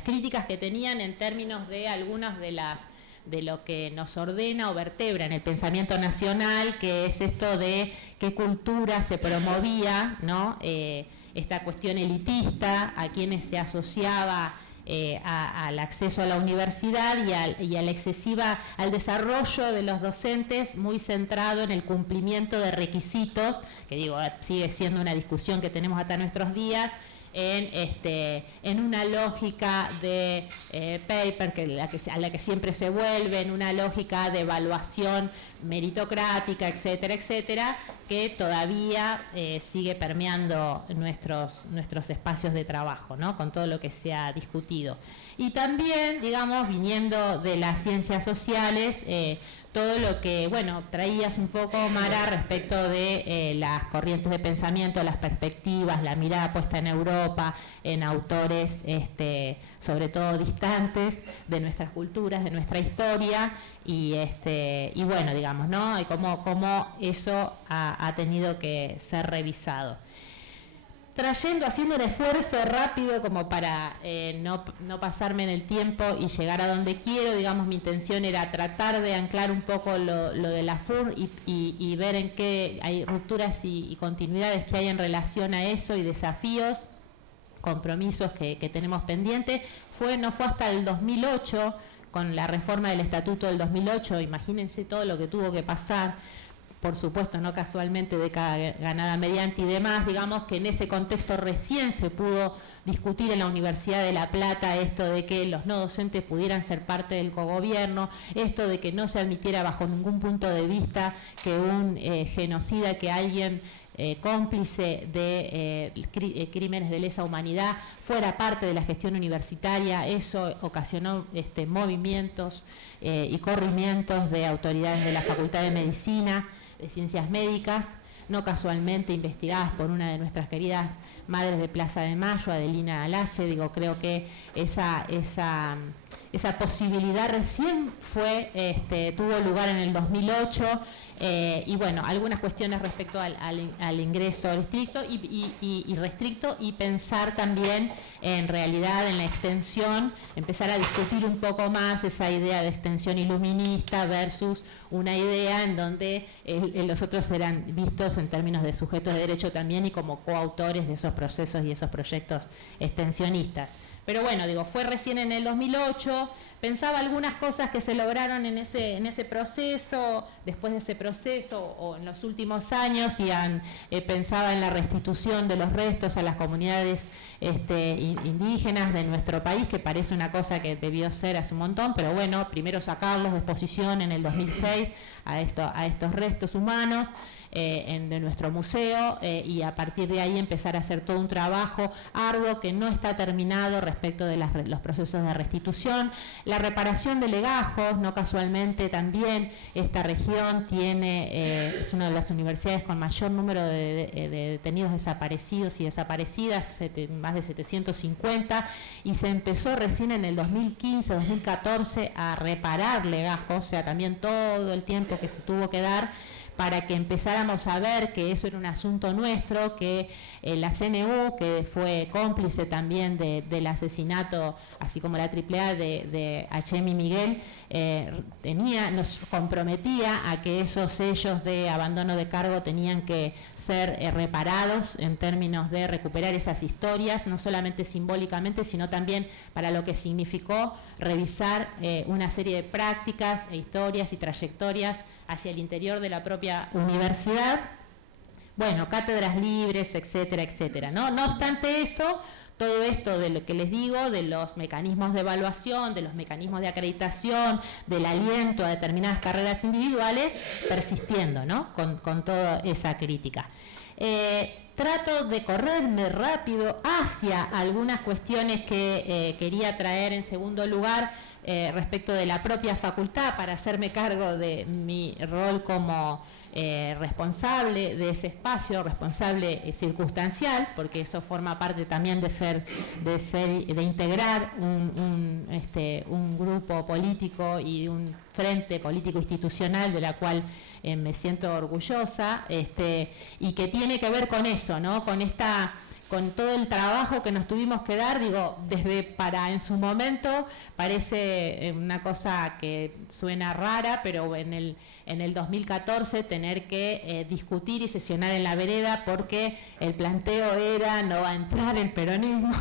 críticas que tenían en términos de algunas de lo que nos ordena o vertebra en el pensamiento nacional, que es esto de qué cultura se promovía, ¿no? Esta cuestión elitista, a quienes se asociaba al acceso a la universidad y al desarrollo de los docentes muy centrado en el cumplimiento de requisitos, que digo, sigue siendo una discusión que tenemos hasta nuestros días, en una lógica de paper a la que siempre se vuelve, en una lógica de evaluación meritocrática, etcétera, etcétera, que todavía sigue permeando nuestros espacios de trabajo, ¿no? Con todo lo que se ha discutido. Y también, digamos, viniendo de las ciencias sociales, todo lo que, bueno, traías un poco, Mara, respecto de las corrientes de pensamiento, las perspectivas, la mirada puesta en Europa, en autores, sobre todo distantes de nuestras culturas, de nuestra historia, y bueno, digamos, ¿no? Y cómo eso ha tenido que ser revisado. Haciendo un esfuerzo rápido como para no pasarme en el tiempo y llegar a donde quiero, digamos, mi intención era tratar de anclar un poco lo de la FUR y ver en qué hay rupturas y continuidades que hay en relación a eso y desafíos, compromisos que tenemos pendientes. No fue hasta el 2008, con la reforma del Estatuto del 2008, imagínense todo lo que tuvo que pasar, por supuesto, no casualmente década ganada mediante y demás, digamos que en ese contexto recién se pudo discutir en la Universidad de La Plata esto de que los no docentes pudieran ser parte del cogobierno, esto de que no se admitiera bajo ningún punto de vista que un genocida, que alguien cómplice de crímenes de lesa humanidad fuera parte de la gestión universitaria. Eso ocasionó movimientos y corrimientos de autoridades de la Facultad de Medicina, de Ciencias Médicas, no casualmente investigadas por una de nuestras queridas madres de Plaza de Mayo, Adelina Alaye. Digo, creo que esa esa posibilidad recién tuvo lugar en el 2008, y bueno, algunas cuestiones respecto al ingreso estricto y restricto, y pensar también en realidad en la extensión, empezar a discutir un poco más esa idea de extensión iluminista versus una idea en donde los otros eran vistos en términos de sujetos de derecho también y como coautores de esos procesos y esos proyectos extensionistas. Pero bueno, digo, fue recién en el 2008, pensaba algunas cosas que se lograron en ese proceso, después de ese proceso o en los últimos años, y pensaba en la restitución de los restos a las comunidades indígenas de nuestro país, que parece una cosa que debió ser hace un montón, pero bueno, primero sacarlos de exposición en el 2006 a estos restos humanos de nuestro museo, y a partir de ahí empezar a hacer todo un trabajo arduo que no está terminado respecto de los procesos de restitución. La reparación de legajos, no casualmente también esta región es una de las universidades con mayor número de detenidos desaparecidos y desaparecidas, más de 750, y se empezó recién en el 2015, 2014 a reparar legajos, o sea, también todo el tiempo que se tuvo que dar para que empezáramos a ver que eso era un asunto nuestro, que la CNU, que fue cómplice también del asesinato, así como la AAA de H.M. Miguel, nos comprometía a que esos sellos de abandono de cargo tenían que ser reparados en términos de recuperar esas historias, no solamente simbólicamente, sino también para lo que significó revisar una serie de prácticas, historias y trayectorias hacia el interior de la propia universidad. Bueno, cátedras libres, etcétera, etcétera, ¿no? No obstante eso, todo esto de lo que les digo, de los mecanismos de evaluación, de los mecanismos de acreditación, del aliento a determinadas carreras individuales, persistiendo, ¿no? Con toda esa crítica. Trato de correrme rápido hacia algunas cuestiones que quería traer en segundo lugar respecto de la propia facultad, para hacerme cargo de mi rol como responsable de ese espacio, responsable circunstancial, porque eso forma parte también de integrar un grupo político y un frente político institucional de la cual me siento orgullosa, y que tiene que ver con eso, ¿no? Con todo el trabajo que nos tuvimos que dar, digo, en su momento parece una cosa que suena rara, pero en el 2014 tener que discutir y sesionar en la vereda porque el planteo era: no va a entrar el peronismo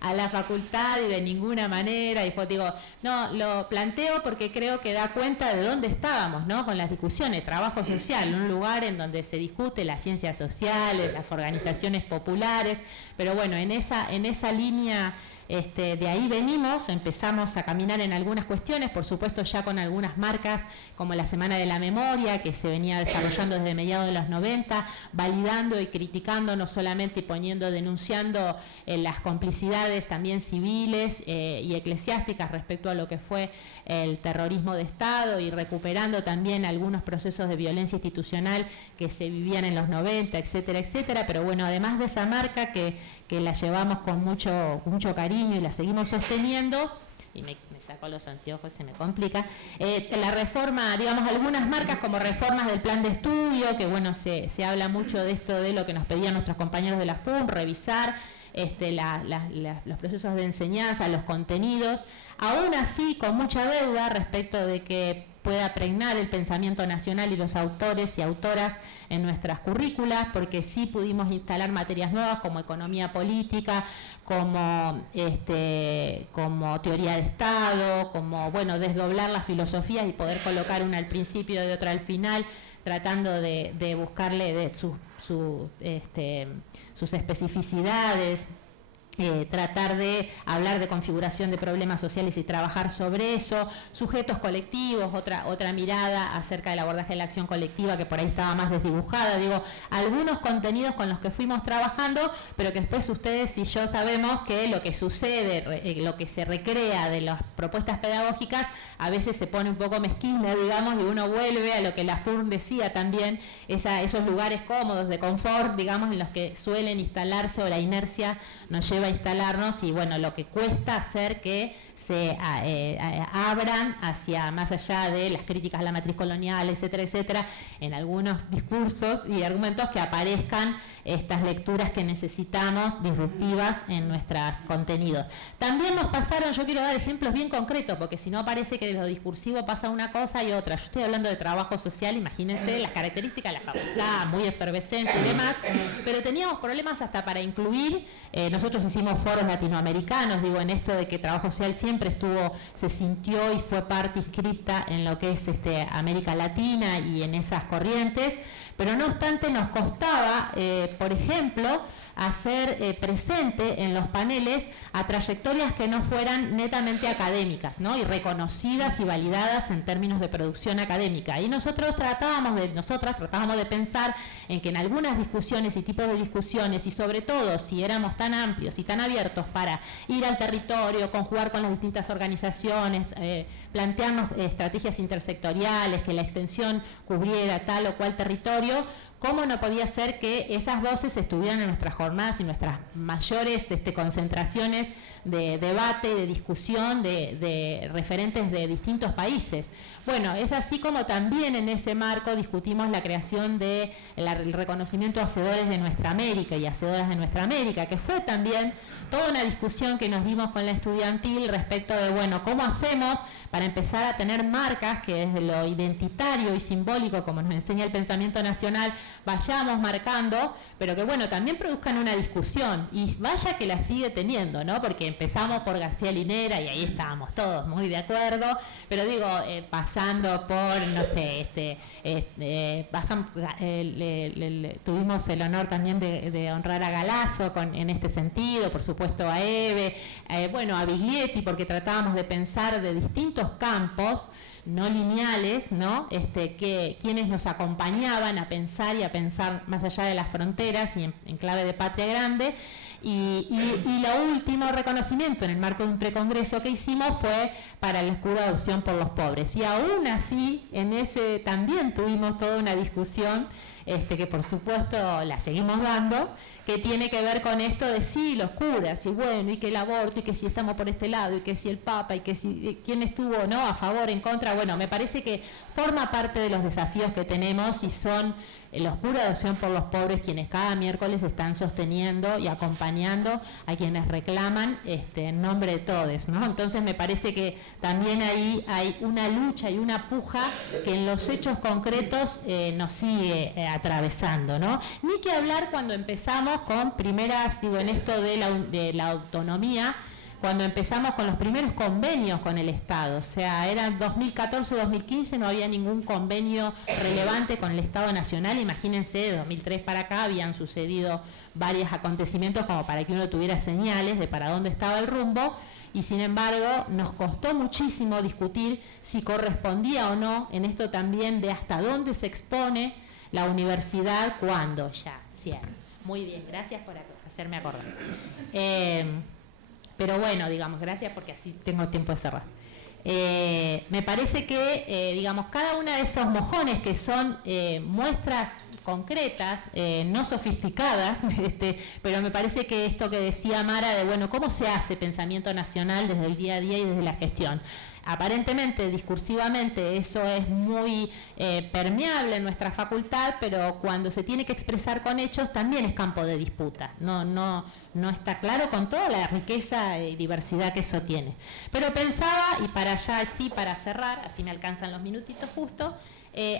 a la facultad y de ninguna manera. Y pues digo, no, lo planteo porque creo que da cuenta de dónde estábamos, ¿no? Con las discusiones, trabajo social, un lugar en donde se discute las ciencias sociales, las organizaciones populares, pero bueno, en esa línea. De ahí venimos, empezamos a caminar en algunas cuestiones, por supuesto ya con algunas marcas como la Semana de la Memoria, que se venía desarrollando desde mediados de los 90, validando y criticando, no solamente denunciando las complicidades también civiles y eclesiásticas respecto a lo que fue el terrorismo de Estado, y recuperando también algunos procesos de violencia institucional que se vivían en los 90, etcétera, etcétera. Pero bueno, además de esa marca que la llevamos con mucho cariño y la seguimos sosteniendo, y me saco los anteojos, se me complica, la reforma, digamos, algunas marcas como reformas del plan de estudio, que bueno, se habla mucho de esto, de lo que nos pedían nuestros compañeros de la FUN, revisar los procesos de enseñanza, los contenidos, aún así con mucha deuda respecto de que pueda pregnar el pensamiento nacional y los autores y autoras en nuestras currículas, porque sí pudimos instalar materias nuevas como economía política, como teoría de Estado, como desdoblar las filosofías y poder colocar una al principio y otra al final, tratando de buscarle sus especificidades. Tratar de hablar de configuración de problemas sociales y trabajar sobre eso, sujetos colectivos, otra mirada acerca del abordaje de la acción colectiva que por ahí estaba más desdibujada, digo, algunos contenidos con los que fuimos trabajando, pero que después ustedes y yo sabemos que lo que sucede, lo que se recrea de las propuestas pedagógicas, a veces se pone un poco mezquina, digamos, y uno vuelve a lo que la FURN decía también, esos lugares cómodos de confort, digamos, en los que suelen instalarse, o la inercia nos lleva a instalarnos y bueno, lo que cuesta hacer que se abran hacia más allá de las críticas a la matriz colonial, etcétera, etcétera, en algunos discursos y argumentos que aparezcan estas lecturas que necesitamos disruptivas en nuestros contenidos. También nos pasaron, yo quiero dar ejemplos bien concretos, porque si no parece que de lo discursivo pasa una cosa y otra. Yo estoy hablando de trabajo social, imagínense las características de la facultad, muy efervescente y demás, pero teníamos problemas hasta para incluir. Nosotros hicimos foros latinoamericanos, digo, en esto de que trabajo social siempre se sintió y fue parte inscripta en lo que es América Latina y en esas corrientes, pero no obstante nos costaba, por ejemplo, hacer presente en los paneles a trayectorias que no fueran netamente académicas, ¿no? Y reconocidas y validadas en términos de producción académica. Y nosotras tratábamos de pensar en que en algunas discusiones y tipos de discusiones, y sobre todo si éramos tan amplios y tan abiertos para ir al territorio, conjugar con las distintas organizaciones, plantearnos estrategias intersectoriales, que la extensión cubriera tal o cual territorio, ¿cómo no podía ser que esas voces estuvieran en nuestras jornadas y nuestras mayores concentraciones de debate, de discusión, de referentes de distintos países? Bueno, es así como también en ese marco discutimos la creación del reconocimiento a hacedores de nuestra América y hacedoras de nuestra América, que fue también toda una discusión que nos dimos con la estudiantil respecto de, bueno, ¿cómo hacemos para empezar a tener marcas que desde lo identitario y simbólico, como nos enseña el pensamiento nacional, vayamos marcando, pero que, bueno, también produzcan una discusión? Y vaya que la sigue teniendo, ¿no? Porque empezamos por García Linera y ahí estábamos todos muy de acuerdo, pero digo, pasando por, no sé, tuvimos el honor también de honrar a Galasso en este sentido, por supuesto a Eve, bueno, a Biglietti, porque tratábamos de pensar de distintos campos no lineales, ¿no? Que quienes nos acompañaban a pensar y a pensar más allá de las fronteras y en clave de patria grande. Y lo último reconocimiento en el marco de un precongreso que hicimos fue para el escudo de adopción por los pobres. Y aún así, en ese también tuvimos toda una discusión, que por supuesto la seguimos dando, que tiene que ver con esto de sí, los curas, y bueno, y que el aborto, y que si estamos por este lado, y que si el Papa, y que si quién estuvo, ¿no?, a favor, en contra. Bueno, me parece que forma parte de los desafíos que tenemos y son los curas de adopción por los pobres quienes cada miércoles están sosteniendo y acompañando a quienes reclaman en nombre de todos, ¿no? Entonces me parece que también ahí hay una lucha y una puja que en los hechos concretos nos sigue atravesando, ¿no? Ni que hablar cuando empezamos con primeras, digo, en esto de la autonomía, cuando empezamos con los primeros convenios con el Estado, o sea, eran 2014-2015, no había ningún convenio relevante con el Estado Nacional. Imagínense, de 2003 para acá habían sucedido varios acontecimientos como para que uno tuviera señales de para dónde estaba el rumbo, y sin embargo nos costó muchísimo discutir si correspondía o no en esto también de hasta dónde se expone la universidad cuando ya cierra. Muy bien, gracias por hacerme acordar. Pero bueno, digamos, gracias porque así tengo tiempo de cerrar. Me parece que, digamos, cada uno de esos mojones que son muestras concretas, no sofisticadas, pero me parece que esto que decía Mara de, bueno, ¿cómo se hace pensamiento nacional desde el día a día y desde la gestión? Aparentemente, discursivamente, eso es muy permeable en nuestra facultad, pero cuando se tiene que expresar con hechos también es campo de disputa. No está claro con toda la riqueza y diversidad que eso tiene. Pero pensaba, y para allá sí, para cerrar, así me alcanzan los minutitos justo,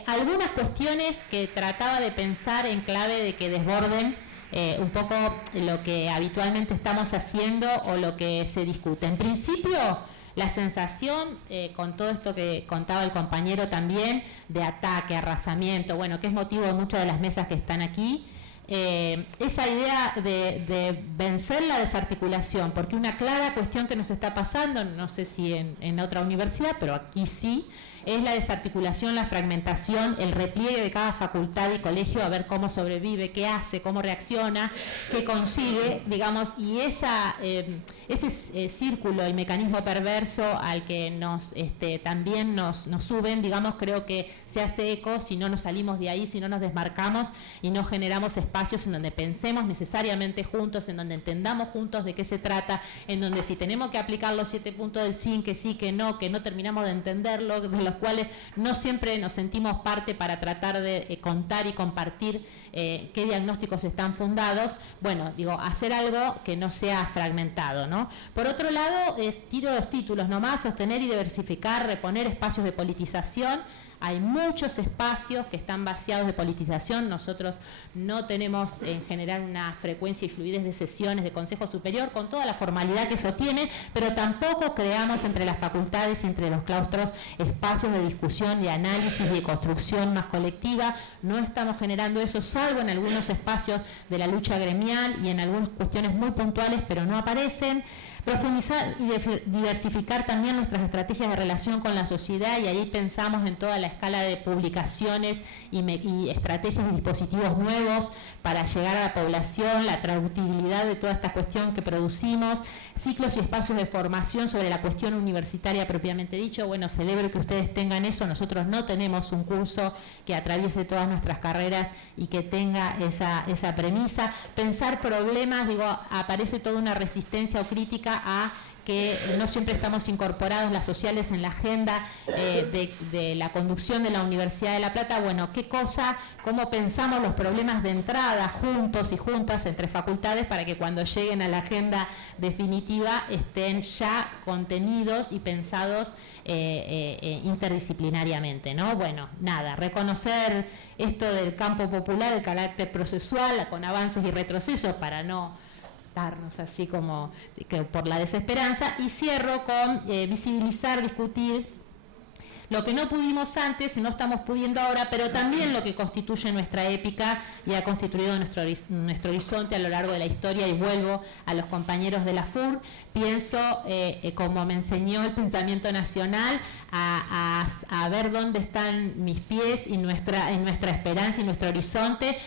algunas cuestiones que trataba de pensar en clave de que desborden un poco lo que habitualmente estamos haciendo o lo que se discute. En principio, la sensación, con todo esto que contaba el compañero también, de ataque, arrasamiento, bueno, que es motivo de muchas de las mesas que están aquí, esa idea de vencer la desarticulación, porque una clara cuestión que nos está pasando, no sé si en otra universidad, pero aquí sí, es la desarticulación, la fragmentación, el repliegue de cada facultad y colegio a ver cómo sobrevive, qué hace, cómo reacciona, qué consigue, digamos, y ese círculo y mecanismo perverso al que también nos suben, digamos, creo que se hace eco si no nos salimos de ahí, si no nos desmarcamos y no generamos espacio espacios en donde pensemos necesariamente juntos, en donde entendamos juntos de qué se trata, en donde si tenemos que aplicar los 7 puntos del SIN, que sí, que no terminamos de entenderlo, de los cuales no siempre nos sentimos parte para tratar de contar y compartir qué diagnósticos están fundados. Bueno, digo, hacer algo que no sea fragmentado, ¿no? Por otro lado, tiro los títulos nomás: sostener y diversificar, reponer espacios de politización. Hay muchos espacios que están vaciados de politización. Nosotros no tenemos en general una frecuencia y fluidez de sesiones de Consejo Superior con toda la formalidad que eso tiene, pero tampoco creamos entre las facultades y entre los claustros espacios de discusión, de análisis, de construcción más colectiva. No estamos generando eso, salvo en algunos espacios de la lucha gremial y en algunas cuestiones muy puntuales, pero no aparecen. Profundizar y diversificar también nuestras estrategias de relación con la sociedad, y ahí pensamos en toda la escala de publicaciones y estrategias y dispositivos nuevos para llegar a la población, la traductibilidad de toda esta cuestión que producimos, ciclos y espacios de formación sobre la cuestión universitaria propiamente dicho. Bueno, celebro que ustedes tengan eso. Nosotros no tenemos un curso que atraviese todas nuestras carreras y que tenga esa premisa. Pensar problemas, digo, aparece toda una resistencia o crítica a que no siempre estamos incorporados las sociales en la agenda de la conducción de la Universidad de La Plata. Bueno, cómo pensamos los problemas de entrada juntos y juntas entre facultades para que cuando lleguen a la agenda definitiva estén ya contenidos y pensados interdisciplinariamente, ¿no? Bueno, nada, reconocer esto del campo popular, el carácter procesual, con avances y retrocesos para no darnos así como que por la desesperanza. Y cierro con visibilizar, discutir lo que no pudimos antes y no estamos pudiendo ahora, pero también lo que constituye nuestra épica y ha constituido nuestro horizonte a lo largo de la historia. Y vuelvo a los compañeros de la FUR, pienso, como me enseñó el pensamiento nacional, a ver dónde están mis pies y nuestra esperanza y nuestro horizonte.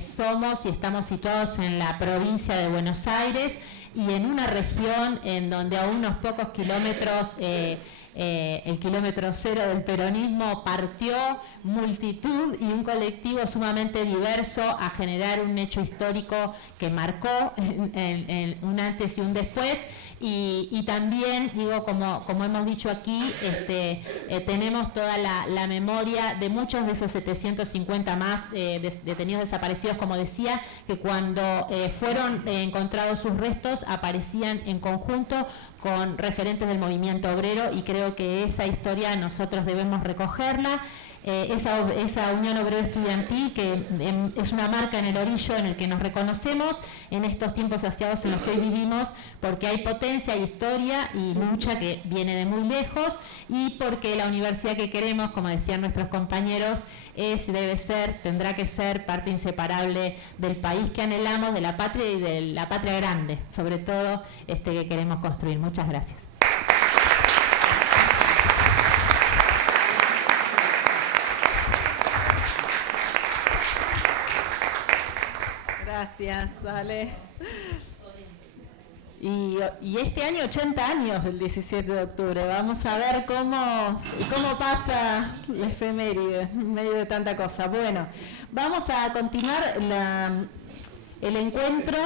Somos y estamos situados en la provincia de Buenos Aires y en una región en donde a unos pocos kilómetros el kilómetro cero del peronismo partió multitud y un colectivo sumamente diverso a generar un hecho histórico que marcó en un antes y un después. Y también, digo, como hemos dicho aquí, tenemos toda la memoria de muchos de esos 750 más detenidos desaparecidos, como decía, que cuando fueron encontrados sus restos aparecían en conjunto con referentes del movimiento obrero, y creo que esa historia nosotros debemos recogerla. Esa Unión Obrera Estudiantil, que es una marca en el orillo en el que nos reconocemos en estos tiempos saciados en los que hoy vivimos, porque hay potencia, hay historia y lucha que viene de muy lejos, y porque la universidad que queremos, como decían nuestros compañeros, debe ser, tendrá que ser parte inseparable del país que anhelamos, de la patria y de la patria grande, sobre todo que queremos construir. Muchas gracias. Gracias, Ale. Y este año 80 años del 17 de octubre. Vamos a ver cómo pasa la efeméride en medio de tanta cosa. Bueno, vamos a continuar el encuentro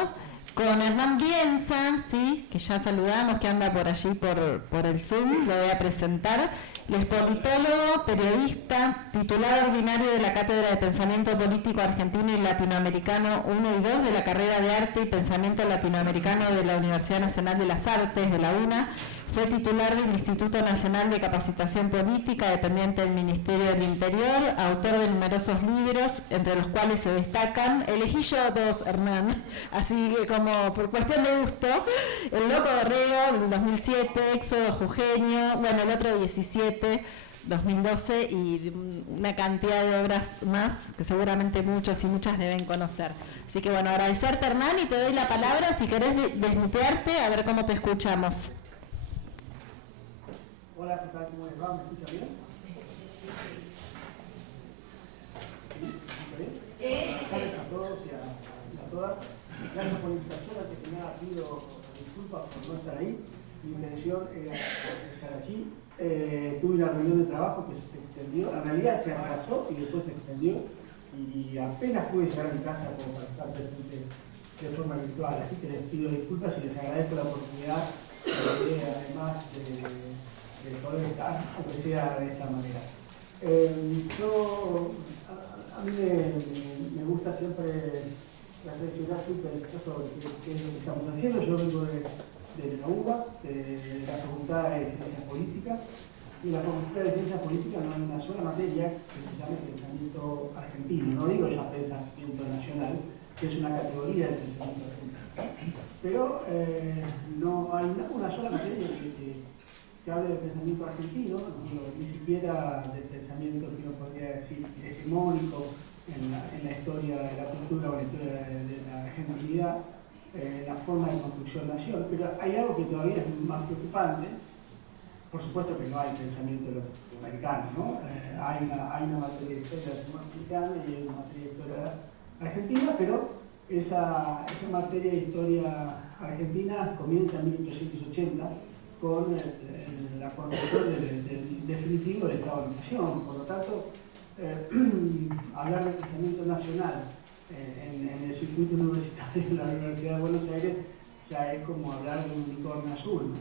con Hernán Bienza, ¿sí? Que ya saludamos, que anda por allí por el Zoom. Lo voy a presentar. Él es politólogo, periodista, titular ordinario de la Cátedra de Pensamiento Político Argentino y Latinoamericano 1 y 2 de la carrera de Arte y Pensamiento Latinoamericano de la Universidad Nacional de las Artes, de la UNA. Fue titular del Instituto Nacional de Capacitación Política, dependiente del Ministerio del Interior, autor de numerosos libros, entre los cuales se destacan, elegí yo 2, Hernán, así que como por cuestión de gusto, El Loco de Rego, del 2007, Éxodo Jujeño, bueno, el otro 17, 2012, y una cantidad de obras más que seguramente muchos y muchas deben conocer. Así que bueno, agradecerte, Hernán, y te doy la palabra si querés desmutearte, a ver cómo te escuchamos. Hola, ¿qué tal? ¿Cómo les va? ¿Me escucha bien? ¿Sí? Gracias a todos y a todas. Gracias por la invitación. Antes que nada pido disculpas por no estar ahí. Mi intención era estar allí. Tuve una reunión de trabajo que se extendió. En realidad se atrasó y después se extendió y apenas pude llegar a mi casa como para estar presente de forma virtual, así que les pido disculpas y les agradezco la oportunidad además de poder estar, aunque sea de esta manera. A mí me gusta siempre reflexionar y pensar sobre qué es lo que estamos haciendo. Yo vengo de la UBA, de la Facultad de Ciencias Políticas, y en la Facultad de Ciencias Políticas no hay una sola materia que se llame pensamiento argentino. No digo ya pensamiento nacional, que es una categoría del pensamiento argentino. Pero no hay una sola materia que hable del pensamiento argentino, ni siquiera del pensamiento que uno podría decir hegemónico en la historia de la cultura o en la historia de la argentinidad, la forma de construcción-nación. Pero hay algo que todavía es más preocupante. Por supuesto que no hay pensamiento latinoamericano, ¿no? Hay una materia de historia latinoamericana y hay una materia de historia argentina, pero esa materia de historia argentina comienza en 1880 con la construcción del definitivo del Estado de la Nación. Por lo tanto, hablar de pensamiento nacional en el circuito universitario de la Universidad de Buenos Aires ya es como hablar de un unicornio azul, ¿no?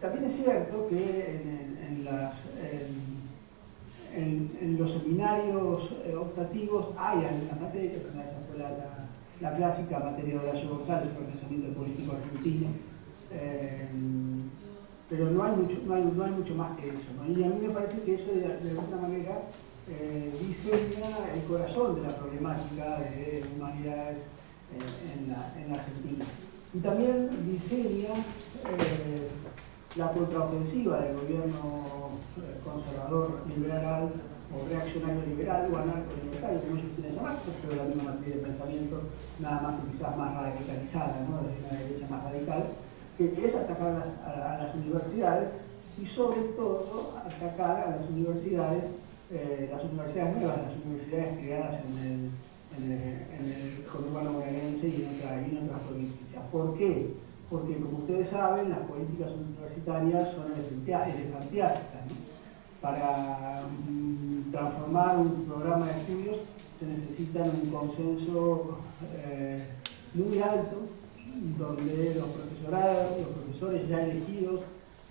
También es cierto que en los seminarios optativos hay algunas materias, como esa fue la clásica materia de Horacio González, el pensamiento político argentino, pero no hay mucho más que eso, ¿no? Y a mí me parece que eso de alguna manera diseña el corazón de la problemática de humanidades en la Argentina. Y también diseña la contraofensiva del gobierno conservador liberal o reaccionario liberal o anarco-libertario, como ellos quieren llamarse, pero la misma materia de pensamiento, nada más que quizás más radicalizada, ¿no? De una derecha más radical, que es atacar a las universidades y sobre todo atacar a las universidades nuevas, las universidades creadas en el conurbano bonaerense y en otras provincias. ¿Por qué? Porque, como ustedes saben, las políticas universitarias son elefantiásicas, ¿no? Para transformar un programa de estudios se necesita un consenso muy alto, donde los profesores ya elegidos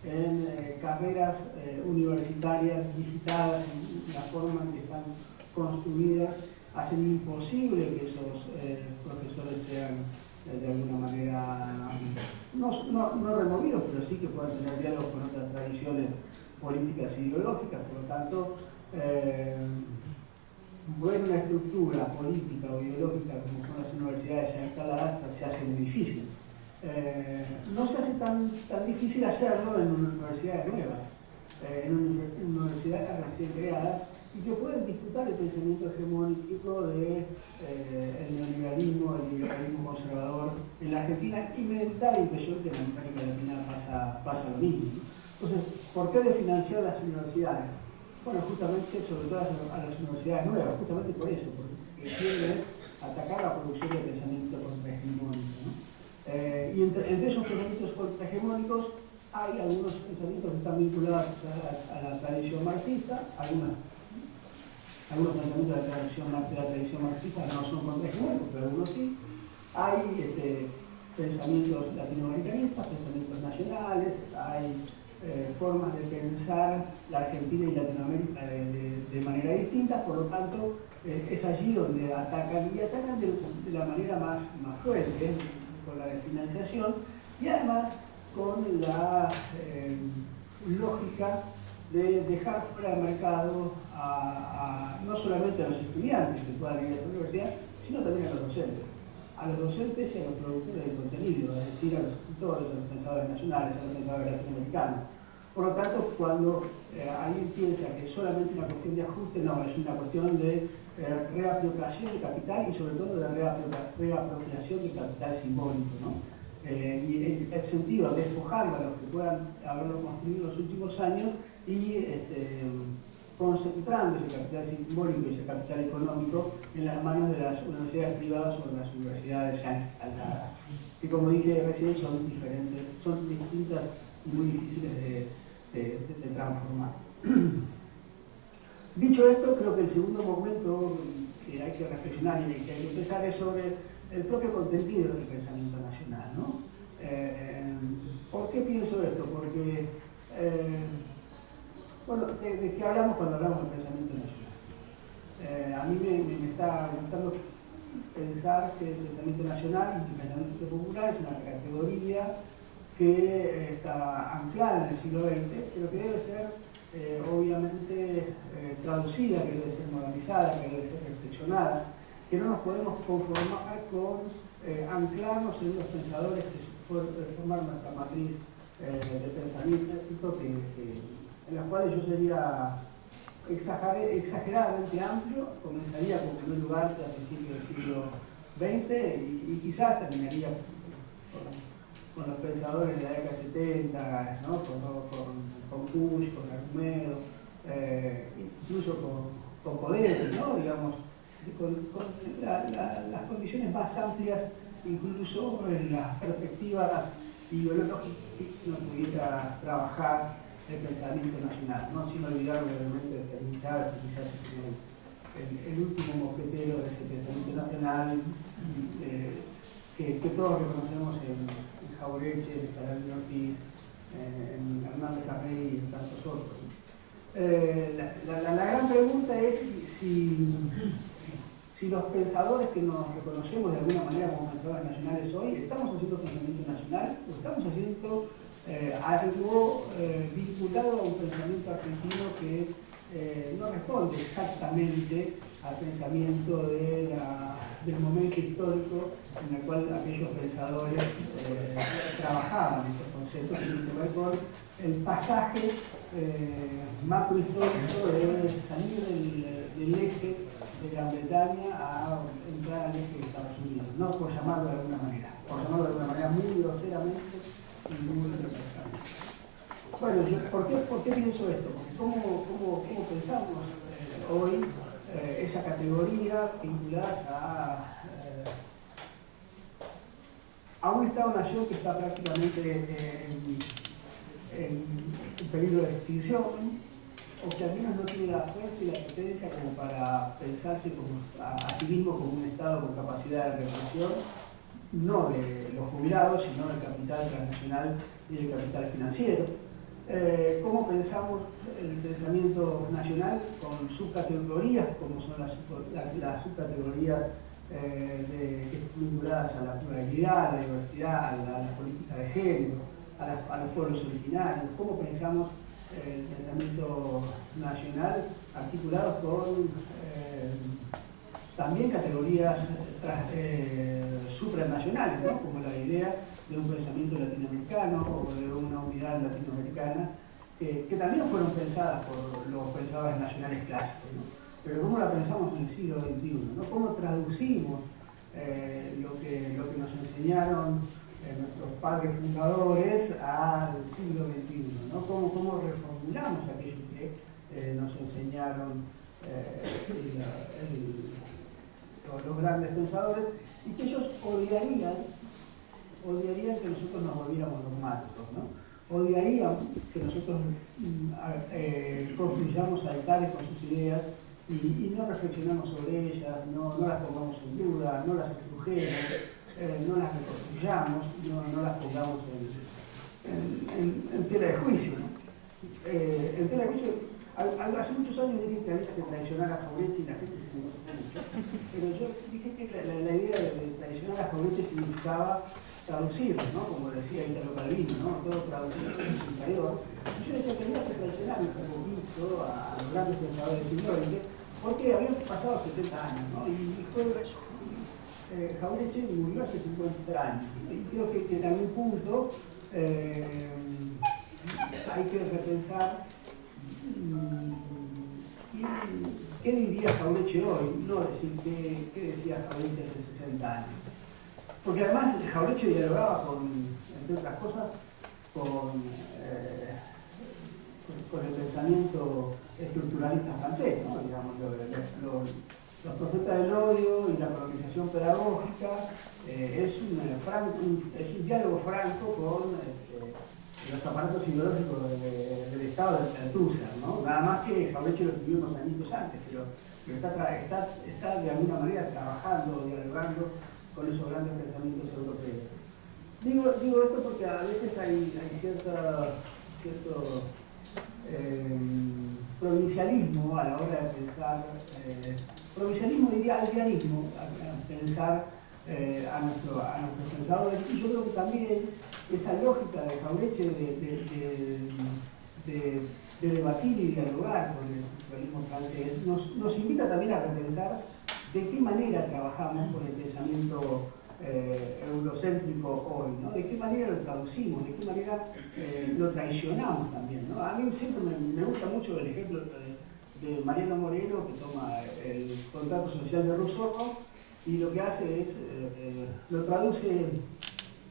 en carreras universitarias digitadas en la forma en que están construidas, hacen imposible que esos profesores sean de alguna manera no removidos, pero sí que puedan tener diálogo con otras tradiciones políticas e ideológicas. Por lo tanto, una estructura política o ideológica como son las universidades ya instaladas se hace muy difícil. No se hace tan difícil hacerlo en universidades nuevas, en universidades recién creadas, y que pueden disputar el pensamiento hegemónico del neoliberalismo, el liberalismo conservador en la Argentina, y me da la impresión que en América Latina pasa lo mismo. Entonces, ¿por qué de financiar las universidades? Bueno, justamente, sobre todo a las universidades nuevas, justamente por eso, porque quieren atacar la producción de pensamiento contrahegemónico, ¿no? Y entre esos pensamientos contrahegemónicos hay algunos pensamientos que están vinculados a la tradición marxista, algunos pensamientos de la tradición marxista no son contrahegemónicos, pero algunos sí. Hay pensamientos latinoamericanistas, pensamientos nacionales, hay formas de pensar la Argentina y Latinoamérica de manera distinta, por lo tanto es allí donde atacan, y atacan de la manera más cruel, que es con la desfinanciación, y además con la lógica de dejar fuera del mercado no solamente a los estudiantes que puedan ir a la universidad, sino también a los docentes. A los docentes y a los productores de contenido, es decir, a los escritores, a los pensadores nacionales, a los pensadores latinoamericanos. Por lo tanto, cuando alguien piensa que es solamente una cuestión de ajuste, no, es una cuestión de reapropiación de capital y sobre todo de reapropiación de capital simbólico, ¿no? Y el sentido de despojarlo a los que puedan haberlo construido en los últimos años y concentrando ese capital simbólico y ese capital económico en las manos de las universidades privadas o de las universidades ya instaladas, que, como dije recién, son distintas y muy difíciles de transformar. Dicho esto, creo que el segundo momento que hay que reflexionar y que hay que empezar es sobre el propio contenido del pensamiento nacional, ¿no? ¿Por qué pienso esto? Porque, bueno, ¿de qué hablamos cuando hablamos del pensamiento nacional? A mí me está gustando pensar que el pensamiento nacional y el pensamiento popular es una categoría que está anclada en el siglo XX, pero que debe ser obviamente traducida, que debe ser modernizada, que debe ser reflexionada, que no nos podemos conformar con anclarnos en unos pensadores que forman nuestra matriz de pensamiento, en las cuales yo sería exageradamente amplio, comenzaría con primer lugar a principios del siglo XX y quizás terminaría con los pensadores de la década 70, ¿no? con Puig, con Argumedo, incluso con Podemos, ¿no? Digamos, con las condiciones más amplias, incluso en las perspectivas ideológicas que uno pudiera trabajar el pensamiento nacional, ¿no? Sin olvidar obviamente de Fermín Chávez, quizás el último mosquetero de ese pensamiento nacional que todos reconocemos en Jauretche, en Saladino Ortiz, en Hernández Arrey y en tantos otros. La gran pregunta es si los pensadores que nos reconocemos de alguna manera como pensadores nacionales hoy, ¿estamos haciendo pensamiento nacional o estamos haciendo algo vinculado a un pensamiento argentino que no responde exactamente al pensamiento del momento histórico en el cual aquellos pensadores trabajaban esos conceptos, que tienen que ver con el pasaje macrohistórico de salir del eje de Gran Bretaña a entrar al eje de Estados Unidos, no por llamarlo de alguna manera, muy groseramente y muy reflexionamente. Bueno, ¿por qué pienso esto? Porque ¿cómo pensamos hoy esa categoría vinculadas a un Estado-Nación que está prácticamente en peligro de extinción, o que al menos no tiene la fuerza y la potencia como para pensarse a sí mismo como un Estado con capacidad de regulación, no de los jubilados, sino del capital transnacional y del capital financiero? ¿Cómo pensamos el pensamiento nacional con subcategorías, como son las subcategorías vinculadas a la pluralidad, a la diversidad, a la política de género, a los pueblos originarios? ¿Cómo pensamos el pensamiento nacional articulados con también categorías supranacionales, ¿no? Como la idea de un pensamiento latinoamericano o de una unidad latinoamericana, que también fueron pensadas por los pensadores nacionales clásicos, ¿no? Pero ¿cómo la pensamos en el siglo XXI? ¿No? ¿Cómo traducimos lo que nos enseñaron nuestros padres fundadores al siglo XXI? ¿No? ¿Cómo reformulamos aquello que nos enseñaron los grandes pensadores y que ellos odiarían que nosotros nos volviéramos dogmáticos, ¿no? Odiarían que nosotros construyamos altares con sus ideas y no reflexionamos sobre ellas, no las pongamos en duda, no las estrujemos, no las reconstruyamos, no las pongamos en tela de juicio, ¿no? En tela de juicio, hace muchos años dije que había que traicionar a Jauretche y la gente se me gustó mucho, pero yo dije que la idea de traicionar a Jauretche significaba traducirlo, ¿no? Como decía Italo Calvino, ¿no? Todo traducido en su interior. Yo decía que había que traicionar un poquito a los grandes pensadores del siglo XX, porque habían pasado 70 años, ¿no? Y fue Jauretche murió hace 50 años, ¿no? Y creo que en algún punto hay que repensar qué diría Jauretche hoy, no decir qué decía Jauretche hace 60 años. Porque además Jauretche dialogaba entre otras cosas, con el pensamiento estructuralista francés, ¿no? Digamos, los profetas del odio y la colonización pedagógica es un diálogo franco con los aparatos ideológicos del estado de Althusser, ¿no? Nada más que Jauretche lo escribió unos añitos antes, pero está de alguna manera trabajando, dialogando con esos grandes pensamientos europeos. Digo esto porque a veces hay cierto provincialismo a la hora de pensar, provincialismo diría aldeanismo, a pensar a nuestros pensadores. Y yo creo que también esa lógica de Jauretche de debatir y dialogar con el culturalismo francés nos invita también a repensar de qué manera trabajamos con el pensamiento eurocéntrico hoy, ¿no? De qué manera lo traducimos, de qué manera lo traicionamos también, ¿no? A mí siempre me gusta mucho el ejemplo de Mariano Moreno, que toma el contrato social de Rousseau y lo que hace es, lo traduce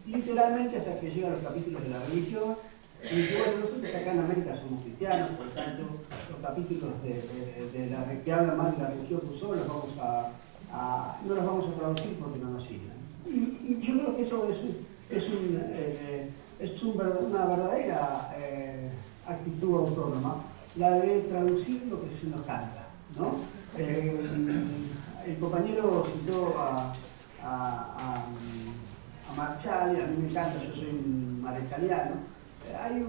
literalmente hasta que llega a los capítulos de la religión. Y dice, bueno, nosotros acá en América somos cristianos, por lo tanto, los capítulos que hablan más de la religión Rousseau no los vamos a traducir porque no nos sirven. Y yo creo que eso es una verdadera actitud autónoma, la de traducir lo que se nos canta, ¿no? El compañero citó a Marchal, y a mí me encanta, yo soy un marechaliano. Hay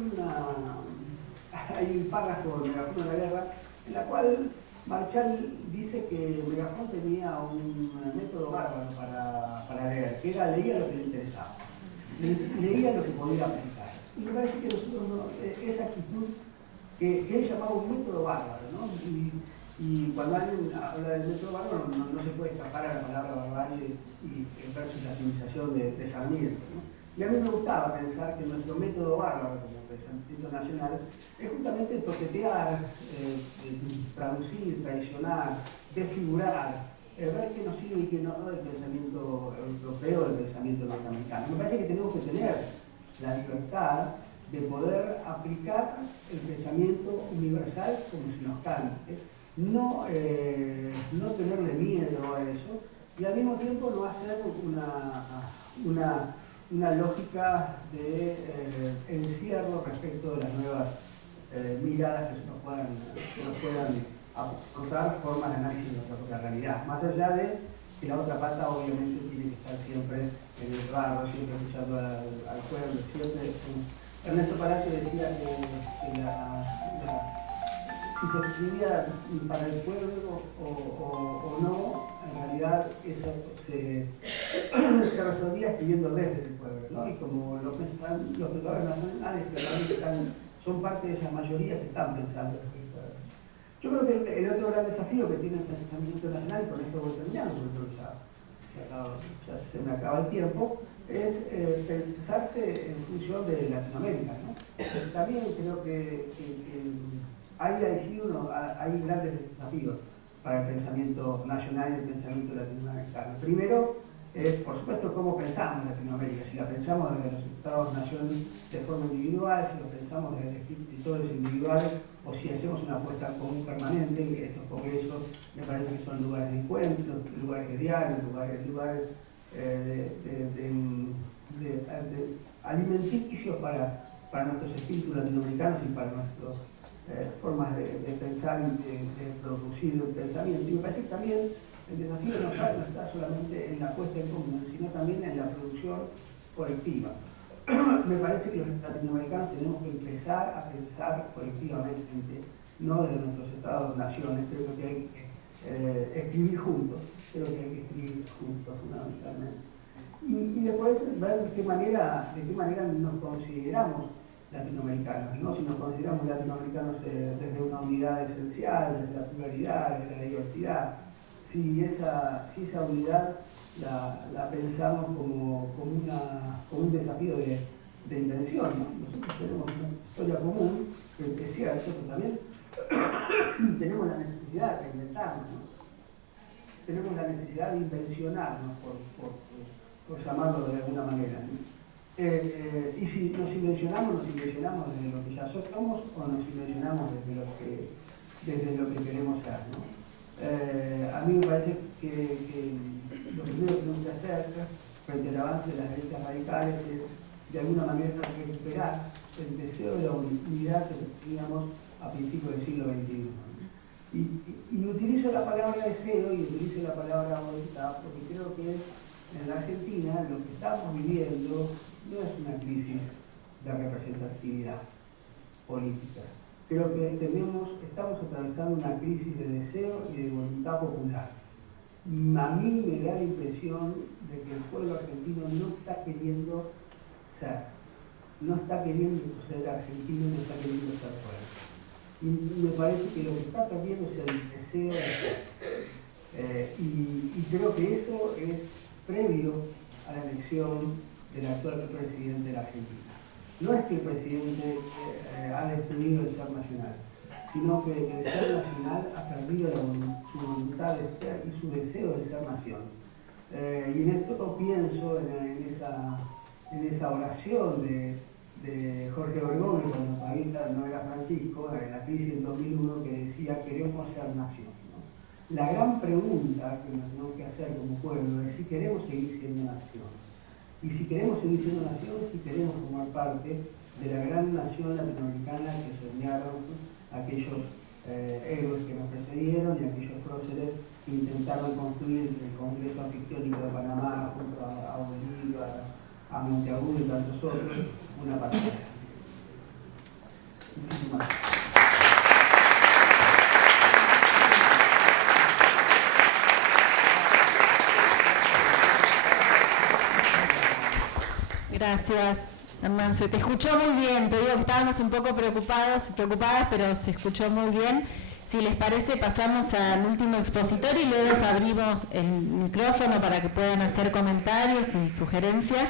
un párrafo de Megafón de la Guerra en la cual Marchal dice que Megafón tenía un método bárbaro para leer, que era leía lo que le interesaba, leía lo que podía aplicar. Y me parece que nosotros esa actitud que él llamaba un método bárbaro, ¿no? Y cuando alguien habla del método bárbaro no se puede escapar a la palabra barbarie y versus la civilización de Sarmiento, ¿no? Y a mí me gustaba pensar que nuestro método bárbaro como pensamiento nacional es justamente toquetear, traducir, traicionar, desfigurar, ver qué nos sirve y qué no del pensamiento europeo, del pensamiento norteamericano. Me parece que tenemos que tener la libertad de poder aplicar el pensamiento universal como se nos cante, no tenerle miedo a eso y al mismo tiempo no hacer una lógica de encierro respecto de las nuevas miradas que nos puedan aportar formas de análisis de nuestra propia realidad. Más allá de que la otra pata obviamente tiene que estar siempre en el barro, siempre escuchando al pueblo, siempre. Ernesto Palacio decía que si se escribía para el pueblo o no, en realidad eso se resolvía escribiendo desde el pueblo, ¿no? Y como los pensadores nacionales que son parte de esas mayorías, están pensando respecto a eso. Yo creo que el otro gran desafío que tiene el pensamiento nacional, y con esto voy terminando, porque ya se me acaba el tiempo, es pensarse en función de Latinoamérica, ¿no? También creo que hay grandes desafíos para el pensamiento nacional y el pensamiento latinoamericano. Primero, por supuesto, cómo pensamos en Latinoamérica. Si la pensamos desde los Estados-nación de forma individual, si lo pensamos desde escritores individuales, o si hacemos una apuesta común permanente. Estos congresos me parece que son lugares de encuentro, lugares de diálogo, lugares alimenticios para nuestros espíritus latinoamericanos y para nuestras formas de pensar y de producir el pensamiento. Y me parece que también el desafío no está solamente en la puesta en común, sino también en la producción colectiva. Me parece que los latinoamericanos tenemos que empezar a pensar colectivamente, no desde nuestros estados-naciones. Creo que hay que escribir juntos, fundamentalmente. Y después ver de qué manera nos consideramos latinoamericanos, ¿no? Si nos consideramos latinoamericanos desde una unidad esencial, desde la pluralidad, desde la diversidad, si esa unidad la pensamos como un desafío de invención, ¿no? Nosotros tenemos una historia común, que es cierto, pero también tenemos la necesidad de inventarnos, ¿no? Tenemos la necesidad de invencionarnos, por llamarlo de alguna manera, ¿no? Y si nos invencionamos desde lo que ya somos o nos invencionamos desde lo que queremos ser, ¿no? A mí me parece que lo primero que tenemos que hacer frente al avance de las derechas radicales es de alguna manera recuperar el deseo de la unidad que teníamos a principios del siglo XXI. Y utilizo la palabra deseo y utilizo la palabra voluntad porque creo que en la Argentina lo que estamos viviendo no es una crisis de representatividad política. Creo que estamos atravesando una crisis de deseo y de voluntad popular. A mí me da la impresión de que el pueblo argentino no está queriendo ser. No está queriendo ser argentino, no está queriendo ser pueblo. Y me parece que lo que está perdiendo es el deseo de ser. Y creo que eso es previo a la elección del actual presidente de la Argentina. No es que el presidente ha destruido el ser nacional, sino que el ser nacional ha perdido su voluntad de ser y su deseo de ser nación. Y en esto pienso en esa oración de Jorge Bergoglio, cuando todavía no era Francisco, en la crisis del 2001, que decía: queremos ser nación, ¿no? La gran pregunta que nos tenemos que hacer como pueblo es si queremos seguir siendo nación. Y si queremos seguir siendo nación, si queremos formar parte de la gran nación latinoamericana que soñaron aquellos héroes que nos precedieron y aquellos próceres que intentaron construir el Congreso Anfictiónico de Panamá junto a Bolívar, a Monteagudo y tantos otros, una patria. Muchísimas gracias. Gracias, Hernán. Se te escuchó muy bien. Te digo que estábamos un poco preocupadas, pero se escuchó muy bien. Si les parece, pasamos al último expositor y luego abrimos el micrófono para que puedan hacer comentarios y sugerencias.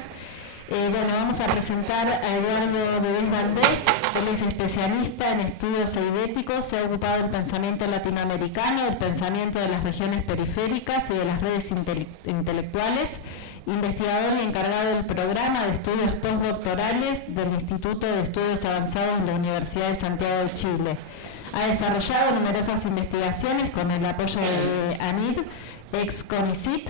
Vamos a presentar a Eduardo Bebés Valdés. Él es especialista en estudios eidéticos, se ha ocupado del pensamiento latinoamericano, del pensamiento de las regiones periféricas y de las redes intelectuales. Investigador y encargado del programa de estudios postdoctorales del Instituto de Estudios Avanzados de la Universidad de Santiago de Chile. Ha desarrollado numerosas investigaciones con el apoyo de ANID, ex-CONICIT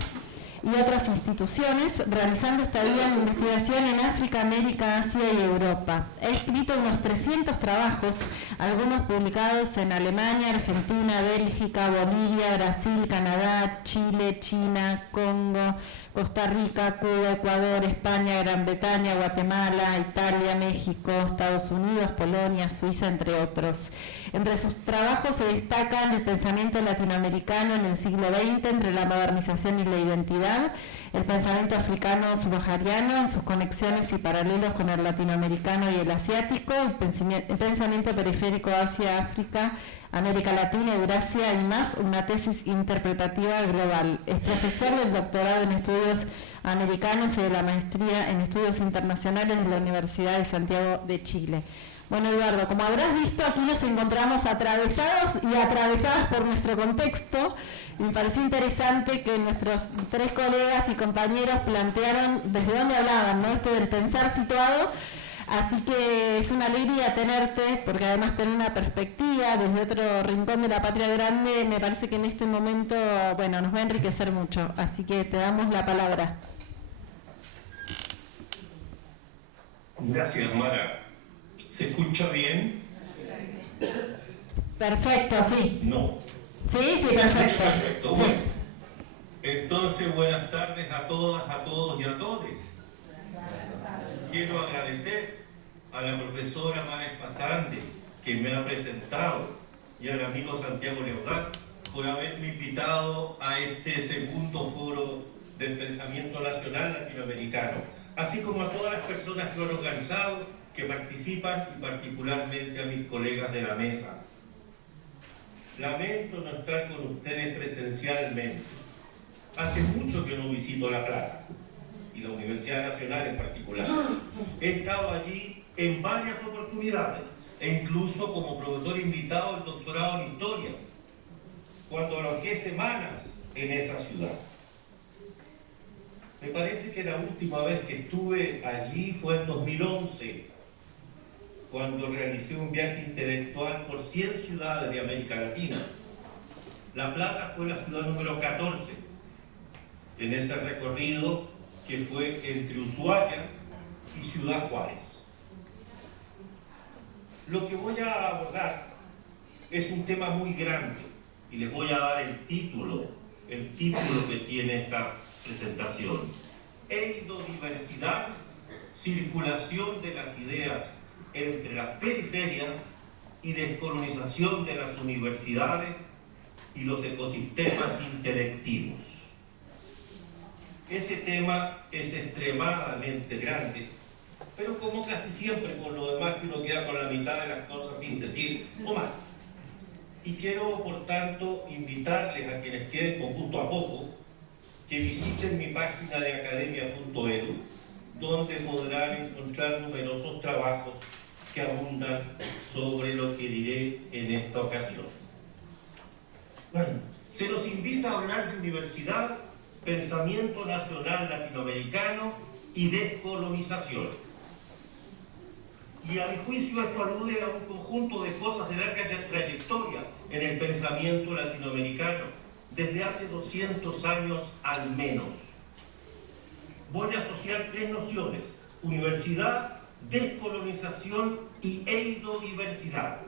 y otras instituciones, realizando estadías de investigación en África, América, Asia y Europa. Ha escrito unos 300 trabajos, algunos publicados en Alemania, Argentina, Bélgica, Bolivia, Brasil, Canadá, Chile, China, Congo, Costa Rica, Cuba, Ecuador, España, Gran Bretaña, Guatemala, Italia, México, Estados Unidos, Polonia, Suiza, entre otros. Entre sus trabajos se destacan el pensamiento latinoamericano en el siglo XX, entre la modernización y la identidad, el pensamiento africano subsahariano en sus conexiones y paralelos con el latinoamericano y el asiático, el pensamiento periférico Asia-África, América Latina, Eurasia y más, una tesis interpretativa global. Es profesor del doctorado en estudios americanos y de la maestría en estudios internacionales de la Universidad de Santiago de Chile. Bueno, Eduardo, como habrás visto, aquí nos encontramos atravesados y atravesadas por nuestro contexto. Me pareció interesante que nuestros tres colegas y compañeros plantearon desde dónde hablaban, ¿no? Esto del pensar situado. Así que es una alegría tenerte, porque además tener una perspectiva desde otro rincón de la patria grande, me parece que en este momento, nos va a enriquecer mucho. Así que te damos la palabra. Gracias, Mara. ¿Se escucha bien? Perfecto, sí. No. Sí, perfecto. Perfecto. Bueno. Entonces, buenas tardes a todas, a todos y a todes. Quiero agradecer a la profesora Mara Espasande, que me ha presentado, y al amigo Santiago Leodán, por haberme invitado a este segundo foro del pensamiento nacional latinoamericano, así como a todas las personas que lo han organizado, que participan, y particularmente a mis colegas de la mesa. Lamento no estar con ustedes presencialmente. Hace mucho que no visito La Plata, y la Universidad Nacional en particular. He estado allí en varias oportunidades, e incluso como profesor invitado del doctorado en Historia, cuando alojé semanas en esa ciudad. Me parece que la última vez que estuve allí fue en 2011, cuando realicé un viaje intelectual por 100 ciudades de América Latina. La Plata fue la ciudad número 14 en ese recorrido, que fue entre Ushuaia, y Ciudad Juárez. Lo que voy a abordar es un tema muy grande y les voy a dar el título que tiene esta presentación. Eidodiversidad, circulación de las ideas entre las periferias y descolonización de las universidades y los ecosistemas intelectivos. Ese tema es extremadamente grande, pero como casi siempre con lo demás que uno queda con la mitad de las cosas sin decir o más. Y quiero, por tanto, invitarles a quienes queden con gusto a poco, que visiten mi página de academia.edu, donde podrán encontrar numerosos trabajos que abundan sobre lo que diré en esta ocasión. Bueno, se nos invita a hablar de universidad, pensamiento nacional latinoamericano y descolonización. Y a mi juicio esto alude a un conjunto de cosas de larga trayectoria en el pensamiento latinoamericano, desde hace 200 años al menos. Voy a asociar tres nociones: universidad, descolonización y eidodiversidad.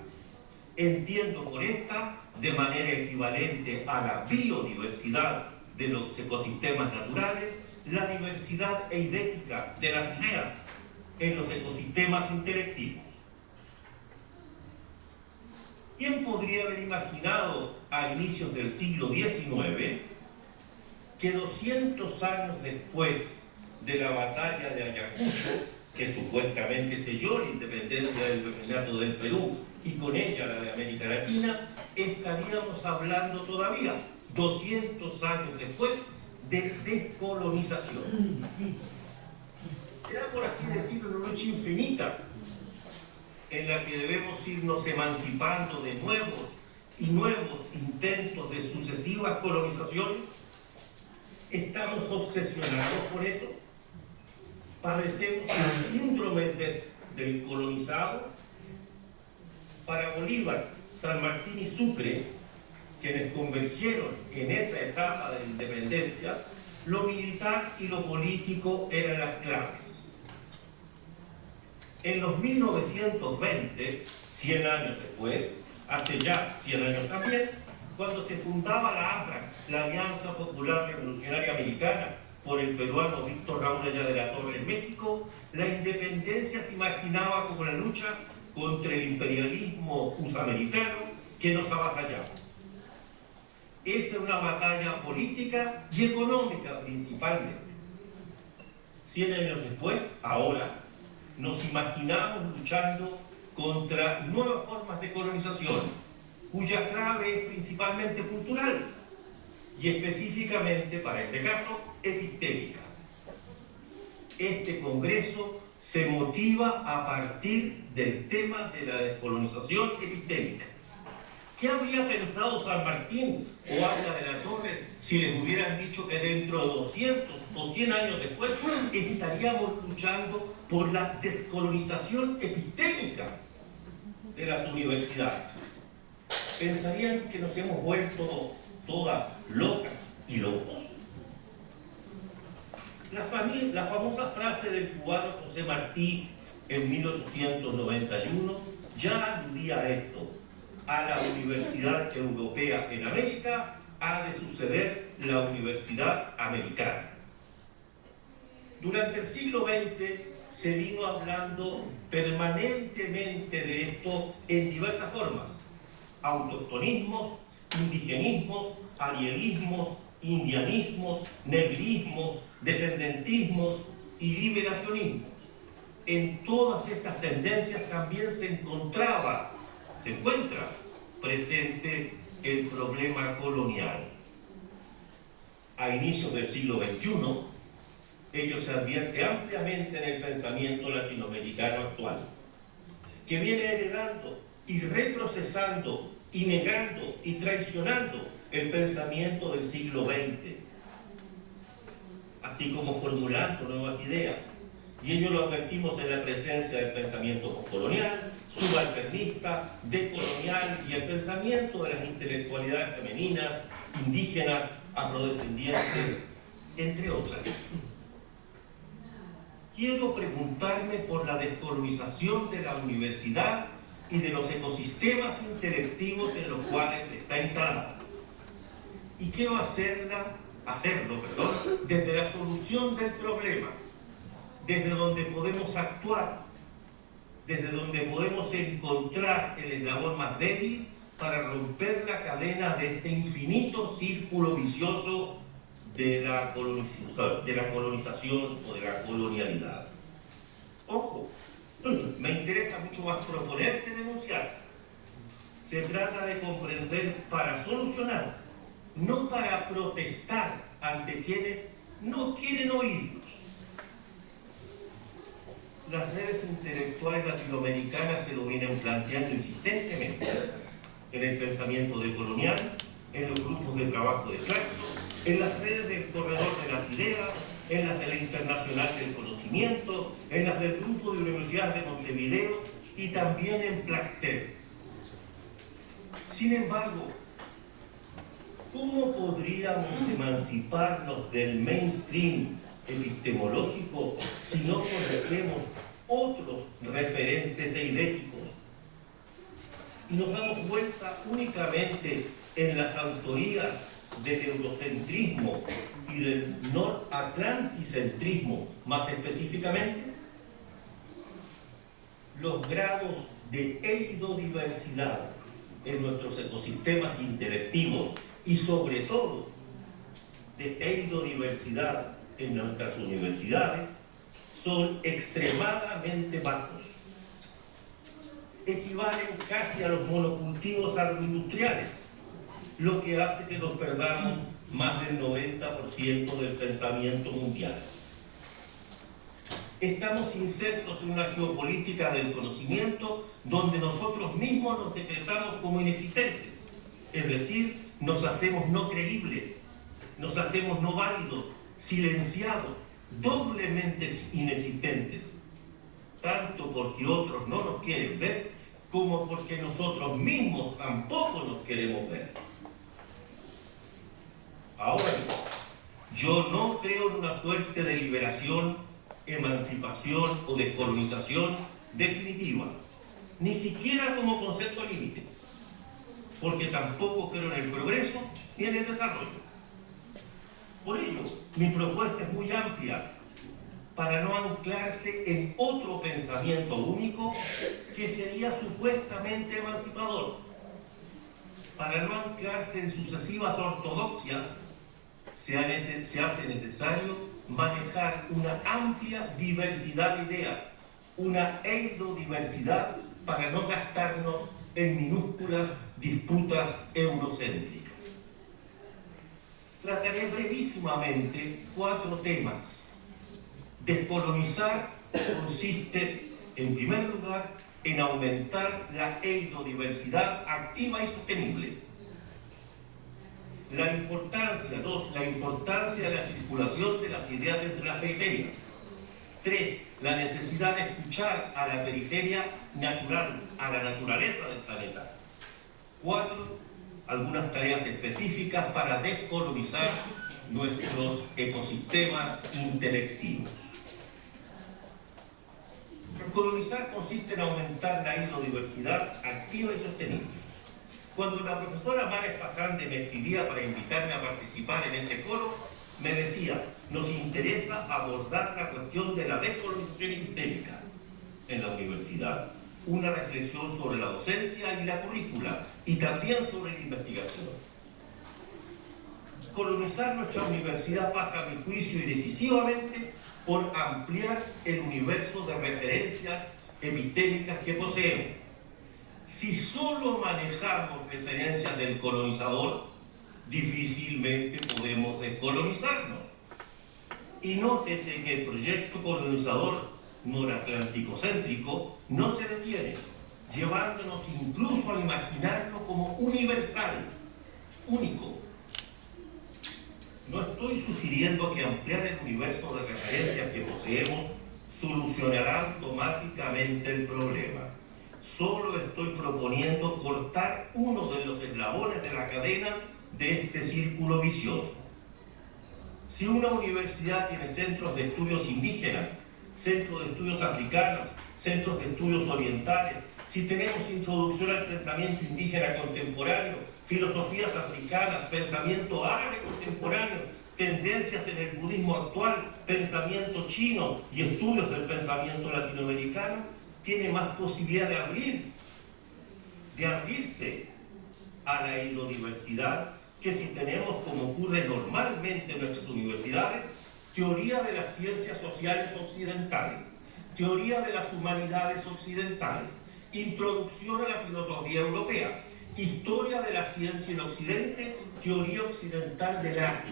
Entiendo por esta, de manera equivalente a la biodiversidad de los ecosistemas naturales, la diversidad eidética de las ideas en los ecosistemas intelectivos. ¿Quién podría haber imaginado a inicios del siglo XIX que 200 años después de la batalla de Ayacucho, que supuestamente selló la independencia del Virreinato del Perú y con ella la de América Latina, estaríamos hablando todavía, 200 años después, de descolonización? Era, por así decirlo, una lucha infinita en la que debemos irnos emancipando de nuevos y nuevos intentos de sucesivas colonizaciones. Estamos obsesionados por eso. Padecemos el síndrome del colonizado. Para Bolívar, San Martín y Sucre, quienes convergieron en esa etapa de la independencia, lo militar y lo político eran las claves. En los 1920, 100 años después, hace ya 100 años también, cuando se fundaba la APRA, la Alianza Popular Revolucionaria Americana, por el peruano Víctor Raúl Allá de la Torre en México, la independencia se imaginaba como la lucha contra el imperialismo usamericano que nos avasallaba. Esa es una batalla política y económica principalmente. 100 años después, ahora, nos imaginamos luchando contra nuevas formas de colonización, cuya clave es principalmente cultural y específicamente, para este caso, epistémica. Este congreso se motiva a partir del tema de la descolonización epistémica. ¿Qué habría pensado San Martín o Allá de la Torre si les hubieran dicho que dentro de 200 o 100 años después estaríamos luchando por la descolonización epistémica de las universidades? ¿Pensarían que nos hemos vuelto todas locas y locos? La famosa frase del cubano José Martí en 1891 ya aludía a esto: a la universidad europea en América ha de suceder la universidad americana. Durante el siglo XX se vino hablando permanentemente de esto en diversas formas: autoctonismos, indigenismos, arielismos, indianismos, negrismos, dependentismos y liberacionismos. En todas estas tendencias también se encuentra presente el problema colonial. A inicios del siglo XXI, ello se advierte ampliamente en el pensamiento latinoamericano actual, que viene heredando y reprocesando y negando y traicionando el pensamiento del siglo XX, así como formulando nuevas ideas. Y ello lo advertimos en la presencia del pensamiento postcolonial, subalternista, decolonial y el pensamiento de las intelectualidades femeninas, indígenas, afrodescendientes, entre otras. quiero preguntarme por la descolonización de la universidad y de los ecosistemas intelectivos en los cuales está instalada. Y quiero hacerlo, desde la solución del problema, desde donde podemos actuar, desde donde podemos encontrar el eslabón más débil para romper la cadena de este infinito círculo vicioso de la colonización o de la colonialidad. Ojo, me interesa mucho más proponer que denunciar. Se trata de comprender para solucionar, no para protestar ante quienes no quieren oírnos. Las redes intelectuales latinoamericanas se lo vienen planteando insistentemente en el pensamiento decolonial, en los grupos de trabajo de Claxo, en las redes del Corredor de las Ideas, en las de la Internacional del Conocimiento, en las del Grupo de Universidades de Montevideo y también en Placter. Sin embargo, ¿cómo podríamos emanciparnos del mainstream epistemológico si no conocemos otros referentes eidéticos? Y nos damos cuenta únicamente en las autorías del eurocentrismo y del noratlanticentrismo, más específicamente. Los grados de eidodiversidad en nuestros ecosistemas intelectivos y sobre todo de eidodiversidad en nuestras universidades son extremadamente bajos. Equivalen casi a los monocultivos agroindustriales, lo que hace que nos perdamos más del 90% del pensamiento mundial. Estamos insertos en una geopolítica del conocimiento donde nosotros mismos nos decretamos como inexistentes, es decir, nos hacemos no creíbles, nos hacemos no válidos, silenciados, doblemente inexistentes, tanto porque otros no nos quieren ver, como porque nosotros mismos tampoco nos queremos ver. Ahora, yo no creo en una suerte de liberación, emancipación o descolonización definitiva, ni siquiera como concepto límite, porque tampoco creo en el progreso ni en el desarrollo. Por ello, mi propuesta es muy amplia, para no anclarse en otro pensamiento único que sería supuestamente emancipador, para no anclarse en sucesivas ortodoxias, se hace necesario manejar una amplia diversidad de ideas, una eidodiversidad, para no gastarnos en minúsculas disputas eurocéntricas. Trataré brevísimamente 4 temas. Descolonizar consiste, en primer lugar, en aumentar la eidodiversidad activa y sostenible. La importancia de la circulación de las ideas entre las periferias. 3, la necesidad de escuchar a la periferia natural, a la naturaleza del planeta. 4, algunas tareas específicas para descolonizar nuestros ecosistemas intelectivos. Descolonizar consiste en aumentar la eidodiversidad activa y sostenible. Cuando la profesora Mara Espasande me escribía para invitarme a participar en este foro, me decía: nos interesa abordar la cuestión de la descolonización epistémica en la universidad, una reflexión sobre la docencia y la currícula, y también sobre la investigación. Colonizar nuestra universidad pasa, a mi juicio, y decisivamente por ampliar el universo de referencias epistémicas que poseemos. Si solo manejamos referencias del colonizador, difícilmente podemos descolonizarnos. Y nótese que el proyecto colonizador noratlántico-céntrico no se detiene, llevándonos incluso a imaginarlo como universal, único. No estoy sugiriendo que ampliar el universo de referencias que poseemos solucionará automáticamente el problema. Solo estoy proponiendo cortar uno de los eslabones de la cadena de este círculo vicioso. Si una universidad tiene centros de estudios indígenas, centros de estudios africanos, centros de estudios orientales, si tenemos introducción al pensamiento indígena contemporáneo, filosofías africanas, pensamiento árabe contemporáneo, tendencias en el budismo actual, pensamiento chino y estudios del pensamiento latinoamericano, tiene más posibilidad de abrirse a la hidrodiversidad que si tenemos, como ocurre normalmente en nuestras universidades, teoría de las ciencias sociales occidentales, teoría de las humanidades occidentales, introducción a la filosofía europea, historia de la ciencia en Occidente, teoría occidental del arte.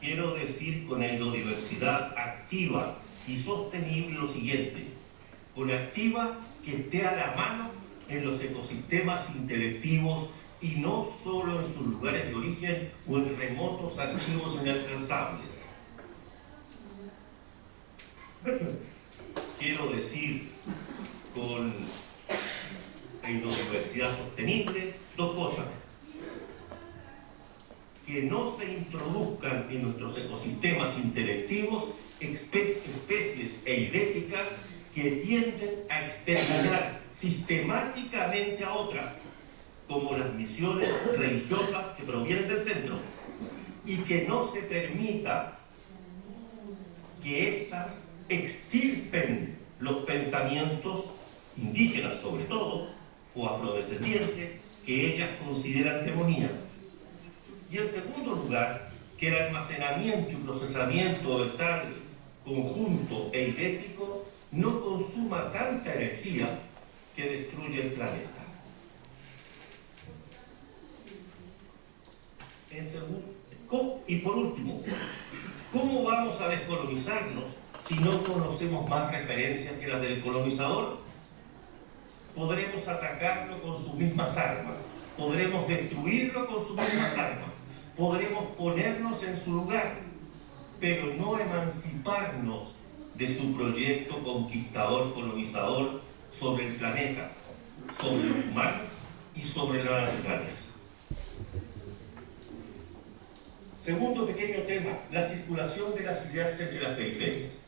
Quiero decir con hidrodiversidad activa y sostenible lo siguiente: con activa que esté a la mano en los ecosistemas intelectivos y no solo en sus lugares de origen o en remotos archivos inalcanzables. Quiero decir con hidrodiversidad sostenible dos cosas: que no se introduzcan en nuestros ecosistemas intelectivos especies eidéticas que tienden a exterminar sistemáticamente a otras, como las misiones religiosas que provienen del centro, y que no se permita que éstas extirpen los pensamientos indígenas, sobre todo, o afrodescendientes, que ellas consideran demoníacos. Y en segundo lugar, que el almacenamiento y procesamiento de tal conjunto eidético no consuma tanta energía que destruye el planeta. Y por último, ¿cómo vamos a descolonizarnos si no conocemos más referencias que las del colonizador? Podremos atacarlo con sus mismas armas, podremos destruirlo con sus mismas armas, podremos ponernos en su lugar, pero no emanciparnos de su proyecto conquistador, colonizador sobre el planeta, sobre los humanos y sobre la naturaleza. Segundo pequeño tema, la circulación de las ideas entre las periferias.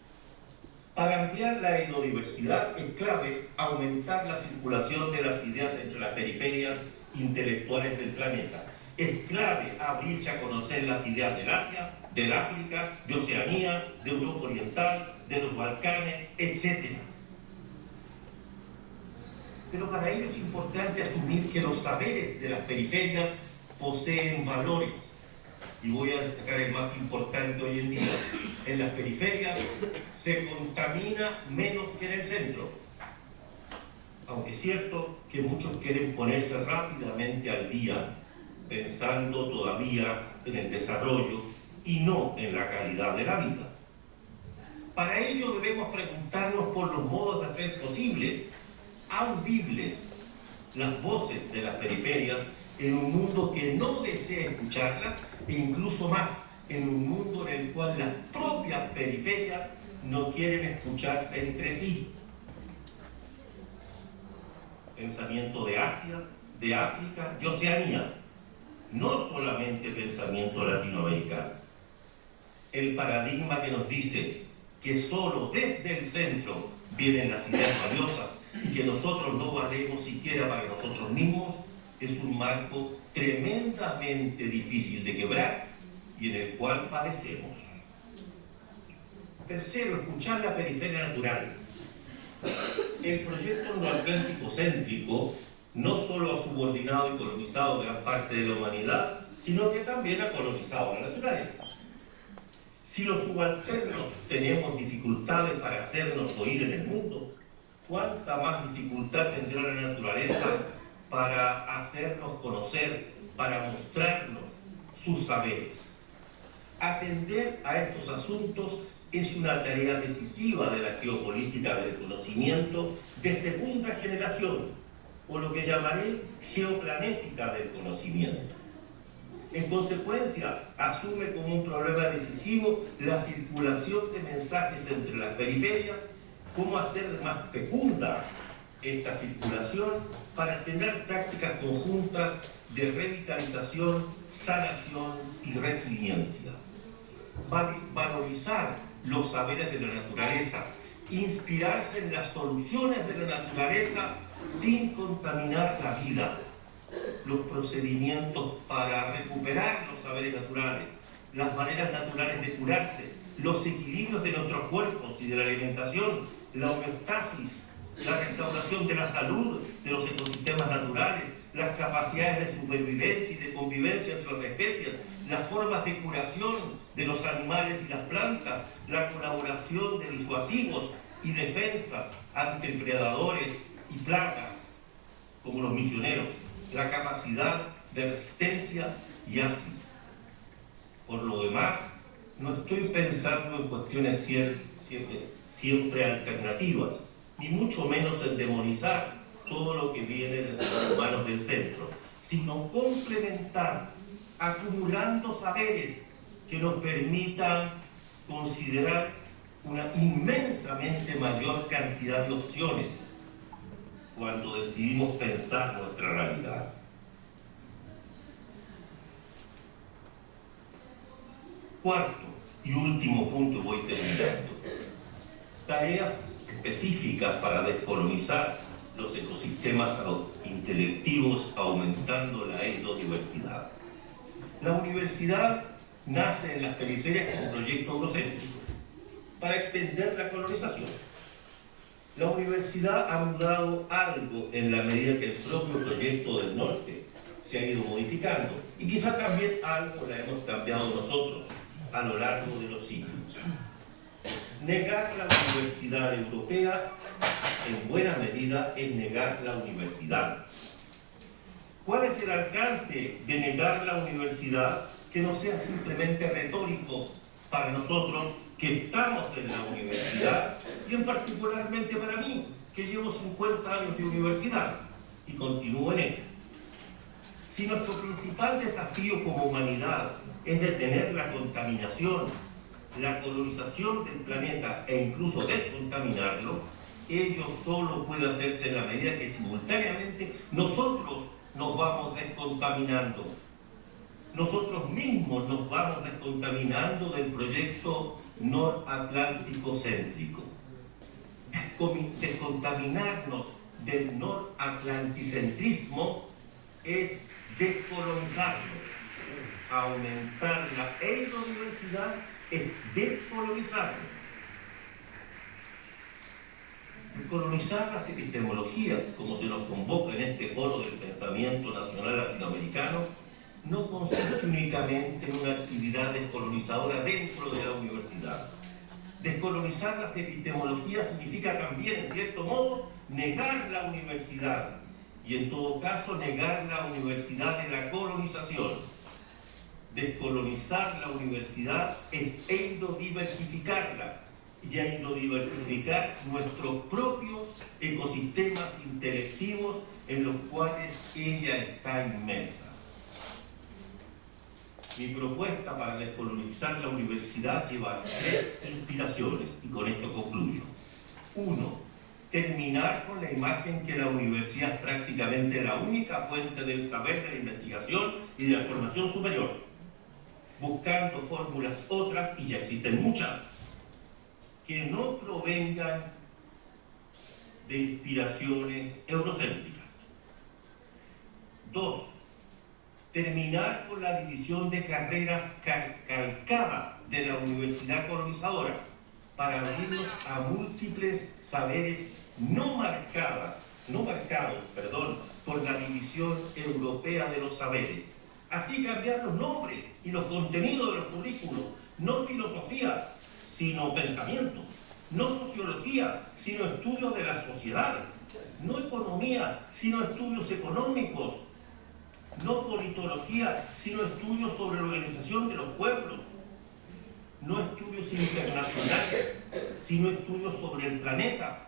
Para ampliar la etnodiversidad es clave aumentar la circulación de las ideas entre las periferias intelectuales del planeta. Es clave abrirse a conocer las ideas del Asia, del África, de Oceanía, de Europa Oriental, de los Balcanes, etc. Pero para ello es importante asumir que los saberes de las periferias poseen valores. Y voy a destacar el más importante hoy en día. En las periferias se contamina menos que en el centro. Aunque es cierto que muchos quieren ponerse rápidamente al día, pensando todavía en el desarrollo y no en la calidad de la vida. Para ello debemos preguntarnos por los modos de hacer posible audibles las voces de las periferias en un mundo que no desea escucharlas, e incluso más, en un mundo en el cual las propias periferias no quieren escucharse entre sí. Pensamiento de Asia, de África, de Oceanía, no solamente pensamiento latinoamericano. El paradigma que nos dice que solo desde el centro vienen las ideas valiosas y que nosotros no valemos siquiera para nosotros mismos, es un marco tremendamente difícil de quebrar y en el cual padecemos. Tercero, escuchar la periferia natural. El proyecto euroatlántico céntrico no solo ha subordinado y colonizado gran parte de la humanidad, sino que también ha colonizado la naturaleza. Si los subalternos tenemos dificultades para hacernos oír en el mundo, ¿cuánta más dificultad tendrá la naturaleza para hacernos conocer, para mostrarnos sus saberes? Atender a estos asuntos es una tarea decisiva de la geopolítica del conocimiento de segunda generación, o lo que llamaré geoplanética del conocimiento. En consecuencia, asume como un problema decisivo la circulación de mensajes entre las periferias, cómo hacer más fecunda esta circulación para generar prácticas conjuntas de revitalización, sanación y resiliencia. Valorizar los saberes de la naturaleza, inspirarse en las soluciones de la naturaleza sin contaminar la vida, los procedimientos para recuperar los saberes naturales, las maneras naturales de curarse, los equilibrios de nuestros cuerpos y de la alimentación, la homeostasis, la restauración de la salud de los ecosistemas naturales, las capacidades de supervivencia y de convivencia entre las especies, las formas de curación de los animales y las plantas, la colaboración de disuasivos y defensas ante predadores y plagas, como los misioneros, la capacidad de resistencia y así. Por lo demás, no estoy pensando en cuestiones siempre alternativas, ni mucho menos en demonizar todo lo que viene desde los humanos del centro, sino complementar, acumulando saberes que nos permitan considerar una inmensamente mayor cantidad de opciones cuando decidimos pensar nuestra realidad. Cuarto y último punto, voy terminando. Tareas específicas para descolonizar los ecosistemas intelectivos, aumentando la etnodiversidad. La universidad nace en las periferias como proyecto eurocéntrico para extender la colonización. La universidad ha mudado algo en la medida que el propio proyecto del norte se ha ido modificando, y quizá también algo la hemos cambiado nosotros a lo largo de los siglos. Negar la universidad europea en buena medida es negar la universidad. ¿Cuál es el alcance de negar la universidad? Que no sea simplemente retórico para nosotros que estamos en la universidad, y en particularmente para mí, que llevo 50 años de universidad y continúo en ella. Si nuestro principal desafío como humanidad es detener la contaminación, la colonización del planeta e incluso descontaminarlo, ello solo puede hacerse en la medida que simultáneamente nosotros nos vamos descontaminando. Nosotros mismos nos vamos descontaminando del proyecto noratlántico céntrico. Descontaminarnos del noratlanticentrismo es descolonizarnos. Aumentar la etnodiversidad es descolonizarnos. Colonizar las epistemologías, como se nos convoca en este foro del pensamiento nacional latinoamericano, no consiste únicamente en una actividad descolonizadora dentro de la universidad. Descolonizar las epistemologías significa también, en cierto modo, negar la universidad, y en todo caso negar la universidad de la colonización. Descolonizar la universidad es endodiversificarla, y a endodiversificar nuestros propios ecosistemas intelectivos en los cuales ella está inmersa. Mi propuesta para descolonizar la universidad lleva 3 inspiraciones, y con esto concluyo. 1. Terminar con la imagen que la universidad es prácticamente la única fuente del saber, de la investigación y de la formación superior, buscando fórmulas otras, y ya existen muchas, que no provengan de inspiraciones eurocéntricas. 2. Terminar con la división de carreras calcada de la universidad colonizadora para abrirnos a múltiples saberes no marcados por la división europea de los saberes. Así cambiar los nombres y los contenidos de los currículos, no filosofía, sino pensamiento, no sociología, sino estudios de las sociedades, no economía, sino estudios económicos, no politología, sino estudios sobre la organización de los pueblos, no estudios internacionales, sino estudios sobre el planeta,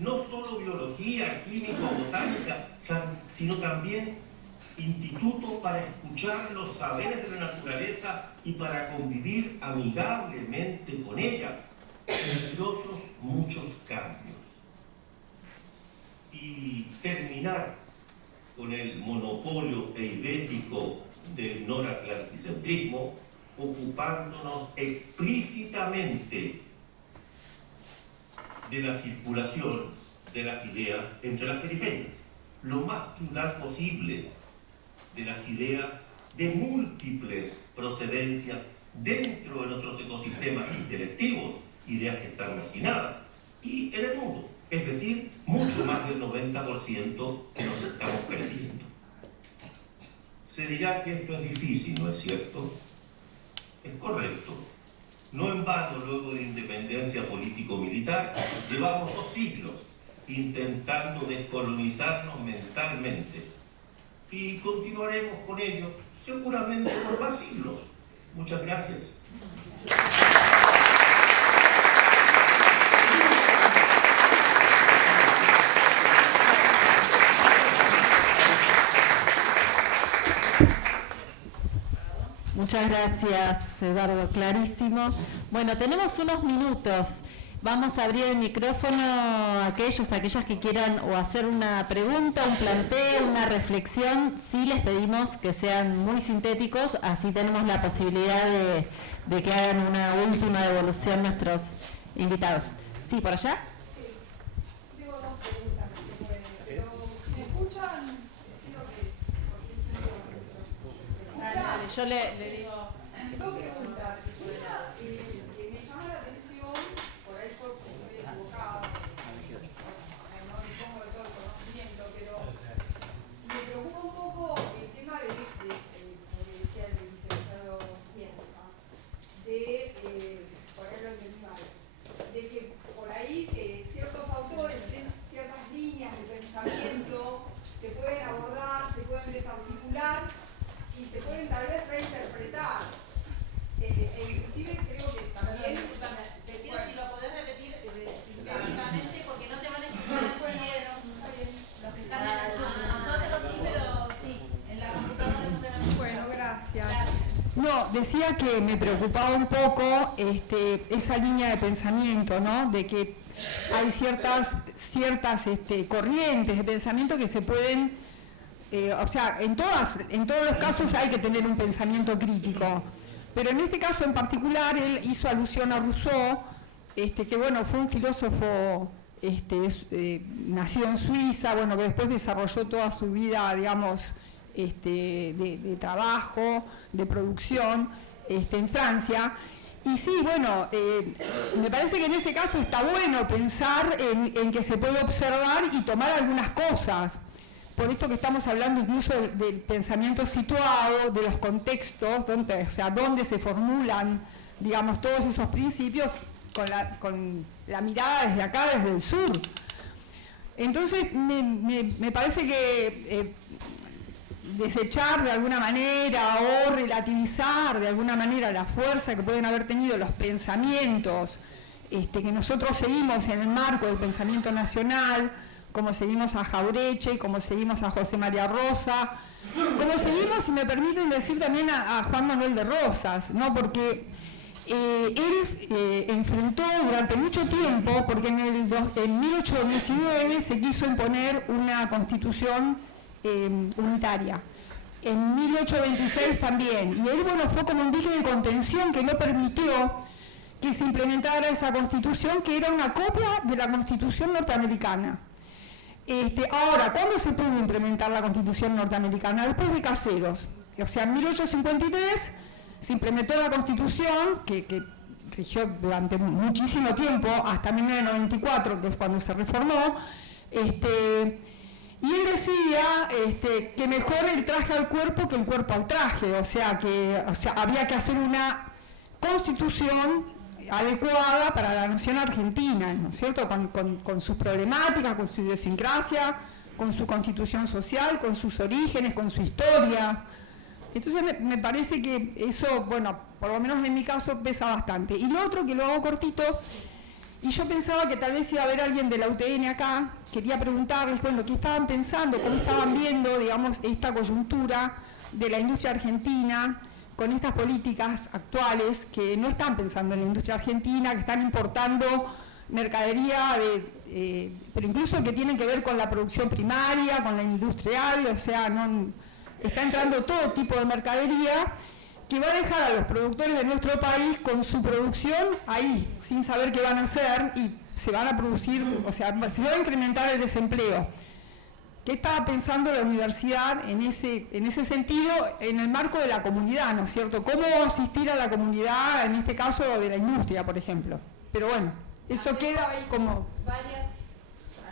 no solo biología, química o botánica, sino también instituto para escuchar los saberes de la naturaleza y para convivir amigablemente con ella, y otros muchos cambios. Y terminar con el monopolio eidético del noratlanticentrismo, ocupándonos explícitamente de la circulación de las ideas entre las periferias, lo más plural posible de las ideas de múltiples procedencias dentro de nuestros ecosistemas intelectivos, ideas que están marginadas, y en el mundo, es decir, mucho más del 90% que nos estamos perdiendo. Se dirá que esto es difícil, ¿no es cierto? Es correcto. No en vano, luego de la independencia político-militar, llevamos 2 siglos intentando descolonizarnos mentalmente. Y continuaremos con ello, seguramente por más siglos. Muchas gracias. Muchas gracias, Eduardo, clarísimo. Bueno, tenemos unos minutos. Vamos a abrir el micrófono a aquellas que quieran o hacer una pregunta, un planteo, una reflexión. Sí les pedimos que sean muy sintéticos, así tenemos la posibilidad de que hagan una última devolución nuestros invitados. ¿Sí, por allá? Sí, tengo 2 preguntas, si se puede, pero ¿me escuchan? Creo que Dale, yo le digo... 2 preguntas. Una, me llama la atención, por ahí yo estoy equivocada, no dispongo de todo el conocimiento, pero me preocupa un poco el tema de como decía el licenciado Piensa, de, por ahí lo entendí mal, de que por ahí ciertos autores tienen ciertas líneas de pensamiento, se pueden abordar, se pueden desarticular y se pueden tal vez reinterpretar. Inclusive creo que también... Te pido si lo podés repetir exactamente porque no te van a escuchar allí los que están en el Zoom. Nosotros sí, pero sí, en la computadora no te van a escuchar. Bueno, gracias. No, decía que me preocupaba un poco esa línea de pensamiento, ¿no? De que hay ciertas corrientes de pensamiento que se pueden, o sea, en todos los casos hay que tener un pensamiento crítico, pero en este caso en particular él hizo alusión a Rousseau, que bueno, fue un filósofo nacido en Suiza, bueno, que después desarrolló toda su vida, digamos, de trabajo, de producción, en Francia. Y sí, bueno, me parece que en ese caso está bueno pensar en que se puede observar y tomar algunas cosas. Por esto que estamos hablando incluso del pensamiento situado, de los contextos, donde se formulan, digamos, todos esos principios con la mirada desde acá, desde el sur. Entonces, me parece que desechar de alguna manera o relativizar de alguna manera la fuerza que pueden haber tenido los pensamientos que nosotros seguimos en el marco del pensamiento nacional, como seguimos a Jauretche, como seguimos a José María Rosa, como seguimos, si me permiten decir, también a Juan Manuel de Rosas, ¿no? Porque él enfrentó durante mucho tiempo, porque en 1819 se quiso imponer una constitución unitaria. En 1826 también. Y él, bueno, fue como un dique de contención que no permitió que se implementara esa constitución, que era una copia de la constitución norteamericana. Ahora, ¿cuándo se pudo implementar la constitución norteamericana? Después de Caseros. O sea, en 1853 se implementó la constitución que rigió durante muchísimo tiempo, hasta 1994, que es cuando se reformó. Y él decía que mejor el traje al cuerpo que el cuerpo al traje, o sea, había que hacer una constitución adecuada para la nación argentina, ¿no es cierto? Con sus problemáticas, con su idiosincrasia, con su constitución social, con sus orígenes, con su historia. Entonces me parece que eso, bueno, por lo menos en mi caso pesa bastante. Y lo otro, que lo hago cortito, y yo pensaba que tal vez iba a haber alguien de la UTN acá, quería preguntarles, bueno, qué estaban pensando, cómo estaban viendo, digamos, esta coyuntura de la industria argentina, con estas políticas actuales que no están pensando en la industria argentina, que están importando mercadería, pero incluso que tienen que ver con la producción primaria, con la industrial, o sea, está entrando todo tipo de mercadería que va a dejar a los productores de nuestro país con su producción ahí, sin saber qué van a hacer, y se van a producir, o sea, se va a incrementar el desempleo. ¿Qué estaba pensando la universidad en ese sentido, en el marco de la comunidad, ¿no es cierto? ¿Cómo asistir a la comunidad, en este caso de la industria, por ejemplo? Pero bueno, eso queda ahí como...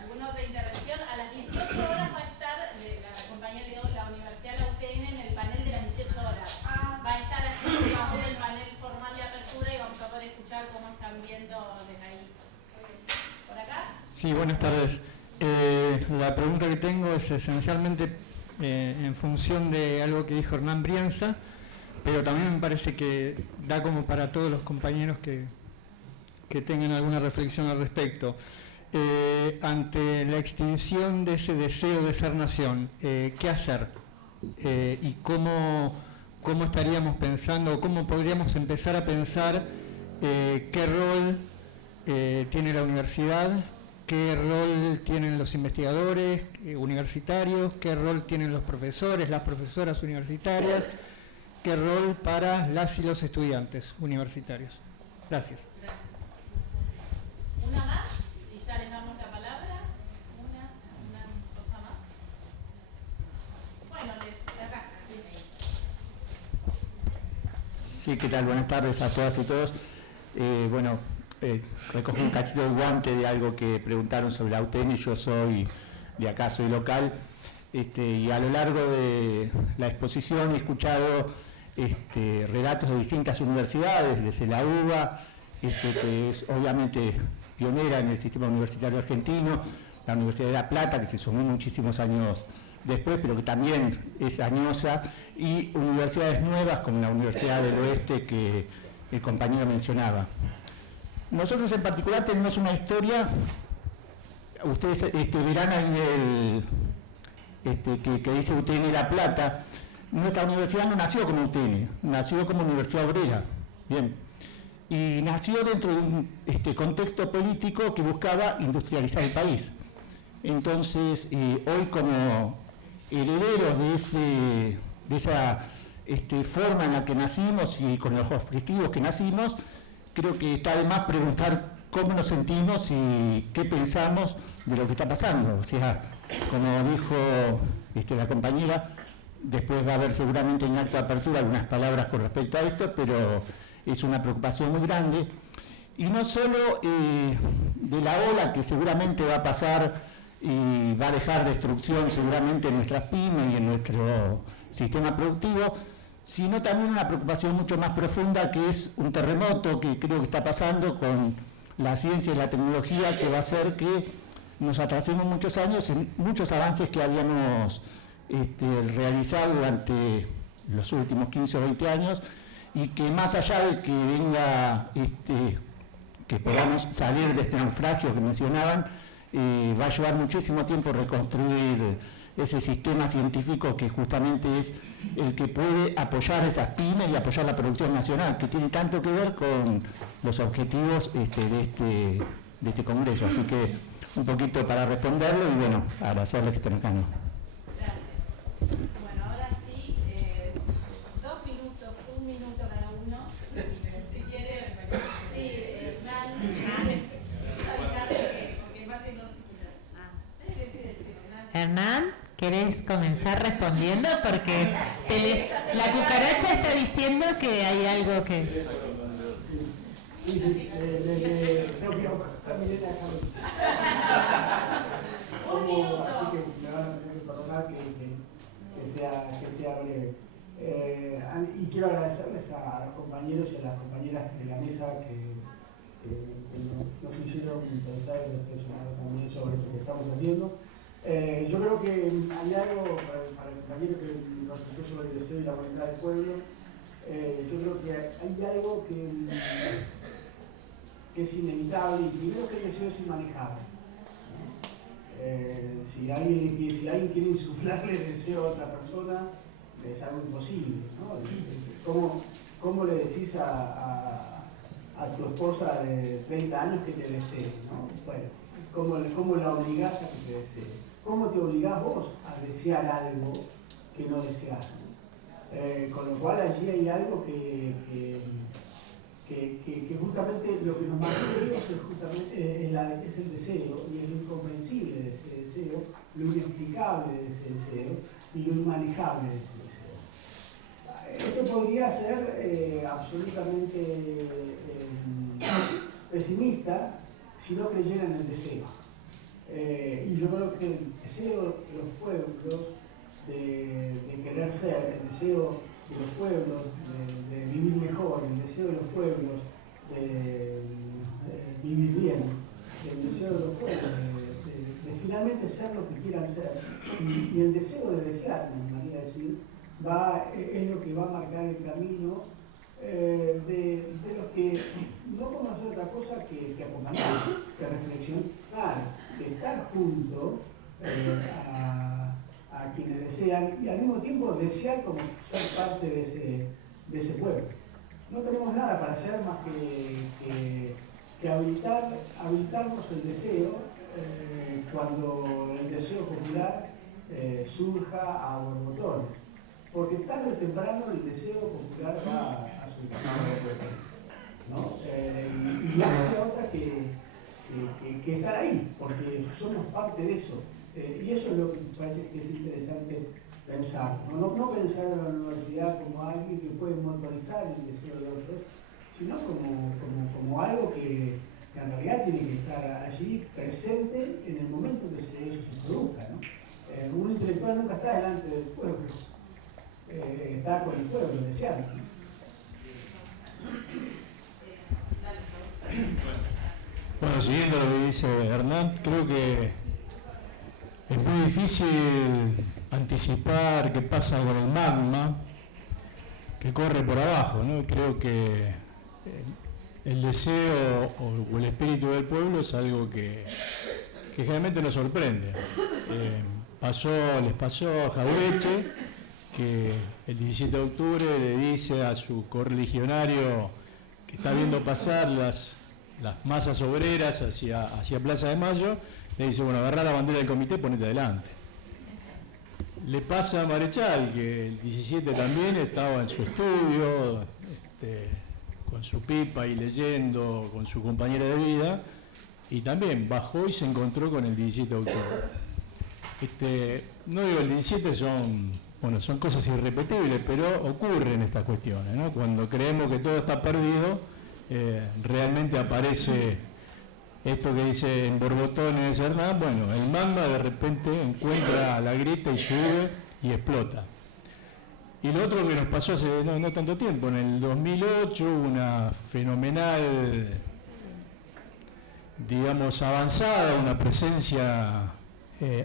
¿Alguna otra intervención? A las 18 horas va a estar, la compañía de la Universidad de la UTN en el panel de las 18 horas. Va a estar así, vamos a hacer el panel formal de apertura y vamos a poder escuchar cómo están viendo desde ahí. ¿Por acá? Sí, buenas tardes. La pregunta que tengo es esencialmente en función de algo que dijo Hernán Brianza, pero también me parece que da como para todos los compañeros que tengan alguna reflexión al respecto. Ante la extinción de ese deseo de ser nación, ¿qué hacer? ¿Y cómo estaríamos pensando, cómo podríamos empezar a pensar qué rol tiene la universidad? ¿Qué rol tienen los investigadores universitarios? ¿Qué rol tienen los profesores, las profesoras universitarias? ¿Qué rol para las y los estudiantes universitarios? Gracias. Una más y ya les damos la palabra. Una cosa más. Bueno, de acá. Sí, ¿qué tal? Buenas tardes a todas y todos. Recojo un cachito de guante de algo que preguntaron sobre la UTN. Yo soy de acá, soy local, y a lo largo de la exposición he escuchado relatos de distintas universidades, desde la UBA, que es obviamente pionera en el sistema universitario argentino, la Universidad de La Plata, que se sumó muchísimos años después, pero que también es añosa, y universidades nuevas como la Universidad del Oeste que el compañero mencionaba. Nosotros en particular tenemos una historia, ustedes verán ahí que dice UTN La Plata. Nuestra universidad no nació como UTN, nació como Universidad Obrera, bien, y nació dentro de un contexto político que buscaba industrializar el país. Entonces, hoy como herederos de esa forma en la que nacimos y con los objetivos que nacimos, creo que está de más preguntar cómo nos sentimos y qué pensamos de lo que está pasando. O sea, como dijo la compañera, después va a haber seguramente en acto de apertura algunas palabras con respecto a esto, pero es una preocupación muy grande. Y no solo de la ola que seguramente va a pasar y va a dejar destrucción seguramente en nuestras pymes y en nuestro sistema productivo, sino también una preocupación mucho más profunda, que es un terremoto que creo que está pasando con la ciencia y la tecnología, que va a hacer que nos atrasemos muchos años en muchos avances que habíamos realizado durante los últimos 15 o 20 años, y que más allá de que venga, que podamos salir de este naufragio que mencionaban, va a llevar muchísimo tiempo reconstruir ese sistema científico que justamente es el que puede apoyar esas pymes y apoyar la producción nacional, que tiene tanto que ver con los objetivos de este congreso. Así que un poquito para responderlo y bueno, agradecerles que estén acá. Gracias. Bueno, ahora sí, 2 minutos, 1 minuto cada uno. Si quiere, sí, avisarle porque fácil no se escucha. Hernán, ¿querés comenzar respondiendo? Porque la cucaracha está diciendo que hay algo que... Tengo que ir a buscar mi nena acá. Así que me van a tener que perdonar que sea breve. Y quiero agradecerles a los compañeros y a las compañeras de la mesa que nos hicieron pensar y reflexionar también sobre lo que estamos haciendo. Yo creo que hay algo, para el compañero que nos explicó sobre el deseo y la voluntad del pueblo, yo creo que hay algo que es inevitable, y primero que el deseo es inmanejable. Si alguien quiere insuflarle el deseo a otra persona, es algo imposible, ¿no? ¿Cómo le decís a tu esposa de 30 años que te desee, ¿no? Bueno, ¿cómo la obligás a que te desee? ¿Cómo te obligás vos a desear algo que no deseás, ¿no? Con lo cual allí hay algo que justamente lo que nos mantiene es justamente es el deseo, y es lo incomprensible de ese deseo, lo inexplicable de ese deseo y lo inmanejable de ese deseo. Esto podría ser absolutamente pesimista si no creyera en el deseo. Y yo creo que el deseo de los pueblos de querer ser, el deseo de los pueblos de vivir mejor, el deseo de los pueblos de vivir bien, el deseo de los pueblos de finalmente ser lo que quieran ser, y el deseo de desear, me gustaría decir, es lo que va a marcar el camino de los que no podemos hacer otra cosa que acompañar, que reflexionar, que estar junto a quienes desean, y al mismo tiempo desear como ser parte de ese pueblo. No tenemos nada para hacer más que habilitarnos el deseo cuando el deseo popular surja a borbotones. Porque tarde o temprano el deseo popular va a surgir, ¿no? Y no hay otra que estar ahí, porque somos parte de eso. Y eso es lo que me parece que es interesante pensar. No pensar en la universidad como alguien que puede motorizar el deseo de otros, sino como algo que en realidad tiene que estar allí presente en el momento que eso se produzca, ¿no? Un intelectual nunca está delante del pueblo, está con el pueblo, deseando, ¿no? Bueno, siguiendo lo que dice Hernán, creo que es muy difícil anticipar qué pasa con el magma que corre por abajo, ¿no? Creo que el deseo o el espíritu del pueblo es algo que generalmente nos sorprende. Les pasó a Jaureche, que el 17 de octubre le dice a su correligionario que está viendo pasar las masas obreras hacia Plaza de Mayo, le dice, bueno, agarrá la bandera del comité, ponete adelante. Le pasa a Marechal, que el 17 también estaba en su estudio, con su pipa y leyendo con su compañera de vida, y también bajó y se encontró con el 17 de octubre. No digo el 17, son cosas irrepetibles, pero ocurren estas cuestiones, ¿no? Cuando creemos que todo está perdido, realmente aparece esto que dice en borbotones de Hernán. Bueno, el magma de repente encuentra la grieta y sube y explota. Y lo otro que nos pasó hace no tanto tiempo, en el 2008, una fenomenal, digamos, avanzada, una presencia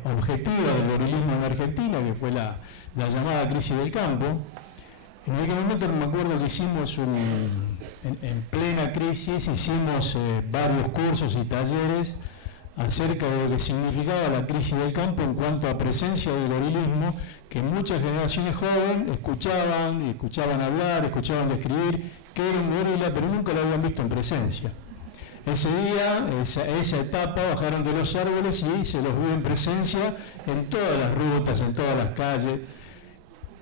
objetiva del gorilismo en Argentina, que fue la llamada crisis del campo. En aquel momento me acuerdo que hicimos en plena crisis, hicimos varios cursos y talleres acerca de lo que significaba la crisis del campo en cuanto a presencia del gorilismo, que muchas generaciones jóvenes escuchaban hablar, escuchaban describir que era un gorila, pero nunca lo habían visto en presencia. Ese día, esa etapa, bajaron de los árboles y se los vio en presencia en todas las rutas, en todas las calles.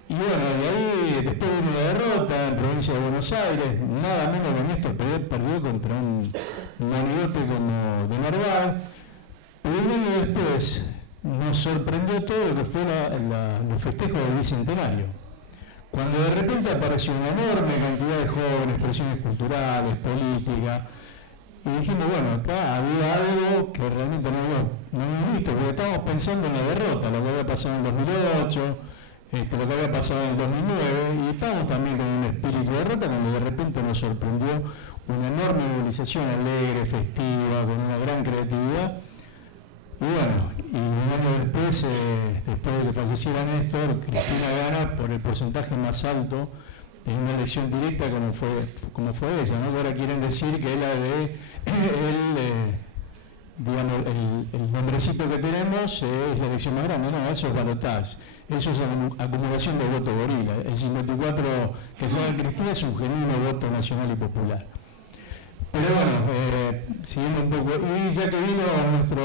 Y bueno, de ahí después vino la derrota en provincia de Buenos Aires, nada menos que Néstor perdió contra un manigote como de Narváez, pero un año después nos sorprendió todo lo que fue los festejos del Bicentenario, cuando de repente apareció una enorme cantidad de jóvenes, expresiones culturales, políticas, y dijimos, bueno, acá había algo que realmente no habíamos visto, porque estábamos pensando en la derrota, lo que había pasado en 2008, lo que había pasado en el 2009, y estábamos también con un espíritu de derrota cuando de repente nos sorprendió una enorme movilización alegre, festiva, con una gran creatividad. Y bueno, y un año después de que falleciera Néstor, Cristina gana por el porcentaje más alto en una elección directa como fue ella, ¿no? Ahora quieren decir que el nombrecito que tenemos es la elección más grande, no, eso es balotaje. Eso es acumulación de voto gorila. El 54 que se llama Cristina es un genuino voto nacional y popular. Pero bueno, siguiendo un poco, y ya que vino nuestro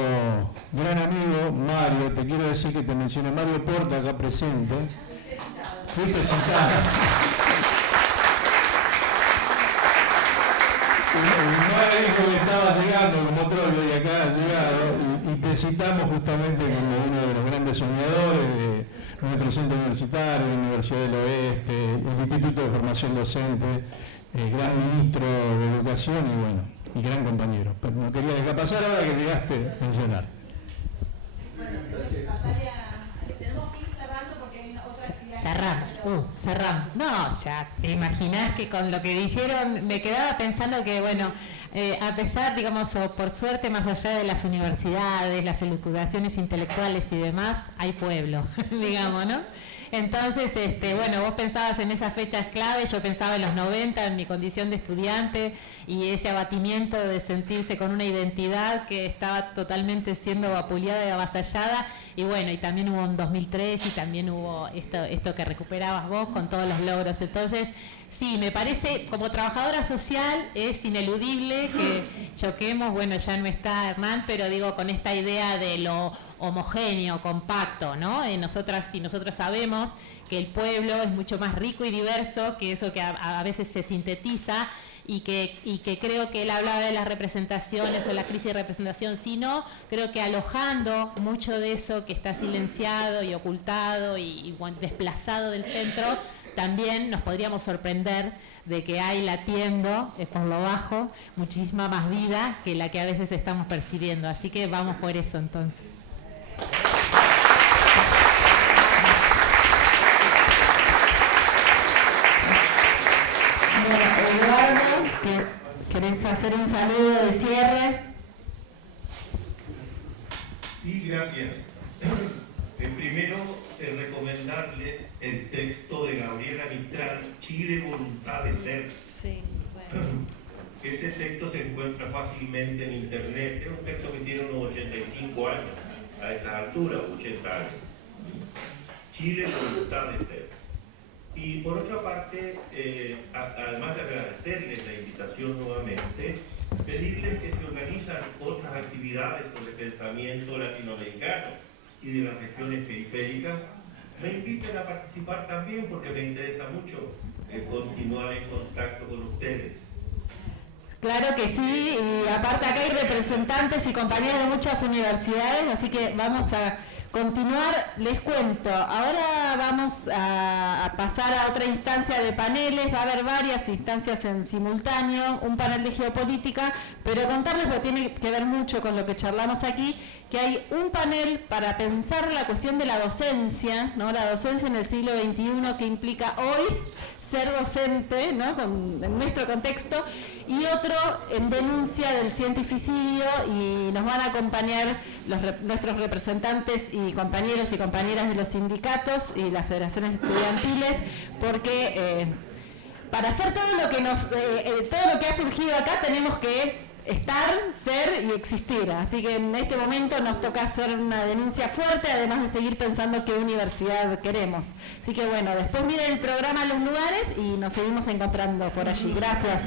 gran amigo Mario, te quiero decir que te mencioné Mario Porta acá presente. Fuiste citada. Mara dijo que estaba llegando como trolo y acá ha llegado, y te citamos justamente como uno de los grandes soñadores de nuestro centro universitario, la Universidad del Oeste, el Instituto de Formación Docente, gran ministro de Educación y bueno, y gran compañero. Pero no quería dejar pasar ahora que llegaste a mencionar. Bueno, tenemos que ir cerrando porque hay otra actividad. Cerramos. No, ya te imaginás que con lo que dijeron me quedaba pensando que, bueno, a pesar, digamos, o por suerte, más allá de las universidades, las elucubraciones intelectuales y demás, hay pueblo, digamos, ¿no? Entonces, bueno, vos pensabas en esas fechas clave, yo pensaba en los 90, en mi condición de estudiante, y ese abatimiento de sentirse con una identidad que estaba totalmente siendo vapuleada y avasallada, y bueno, y también hubo en 2003, y también hubo esto que recuperabas vos con todos los logros. Entonces, sí, me parece, como trabajadora social, es ineludible que choquemos, bueno, ya no está Hernán, pero digo, con esta idea de lo homogéneo, compacto, ¿no? Nosotras y nosotros sabemos que el pueblo es mucho más rico y diverso que eso que a veces se sintetiza, y que creo que él hablaba de las representaciones o la crisis de representación, sino creo que alojando mucho de eso que está silenciado y ocultado y desplazado del centro, también nos podríamos sorprender de que hay latiendo por lo bajo muchísima más vida que la que a veces estamos percibiendo. Así que vamos por eso entonces. Bueno, Eduardo, ¿querés hacer un saludo de cierre? Sí, gracias. Primero, recomendarles el texto de Gabriela Mistral, Chile, voluntad de ser. Sí, bueno. Ese texto se encuentra fácilmente en internet. Es un texto que tiene unos 85 años, a estas alturas, 80 años. Chile, voluntad de ser. Y por otra parte, además de agradecerles la invitación nuevamente, pedirles que se organizan otras actividades sobre pensamiento latinoamericano y de las regiones periféricas, me inviten a participar también porque me interesa mucho continuar en contacto con ustedes. Claro que sí, y aparte acá hay representantes y compañeros de muchas universidades, así que vamos a continuar. Les cuento, ahora vamos a pasar a otra instancia de paneles, va a haber varias instancias en simultáneo, un panel de geopolítica, pero contarles, porque tiene que ver mucho con lo que charlamos aquí, que hay un panel para pensar la cuestión de la docencia, ¿no? La docencia en el siglo XXI, que implica hoy ser docente, ¿no? En nuestro contexto, y otro en denuncia del cientificidio, y nos van a acompañar nuestros representantes y compañeros y compañeras de los sindicatos y las federaciones estudiantiles, porque para hacer todo lo que ha surgido acá tenemos que estar, ser y existir. Así que en este momento nos toca hacer una denuncia fuerte, además de seguir pensando qué universidad queremos. Así que bueno, después miren el programa Los Lugares y nos seguimos encontrando por allí. Gracias.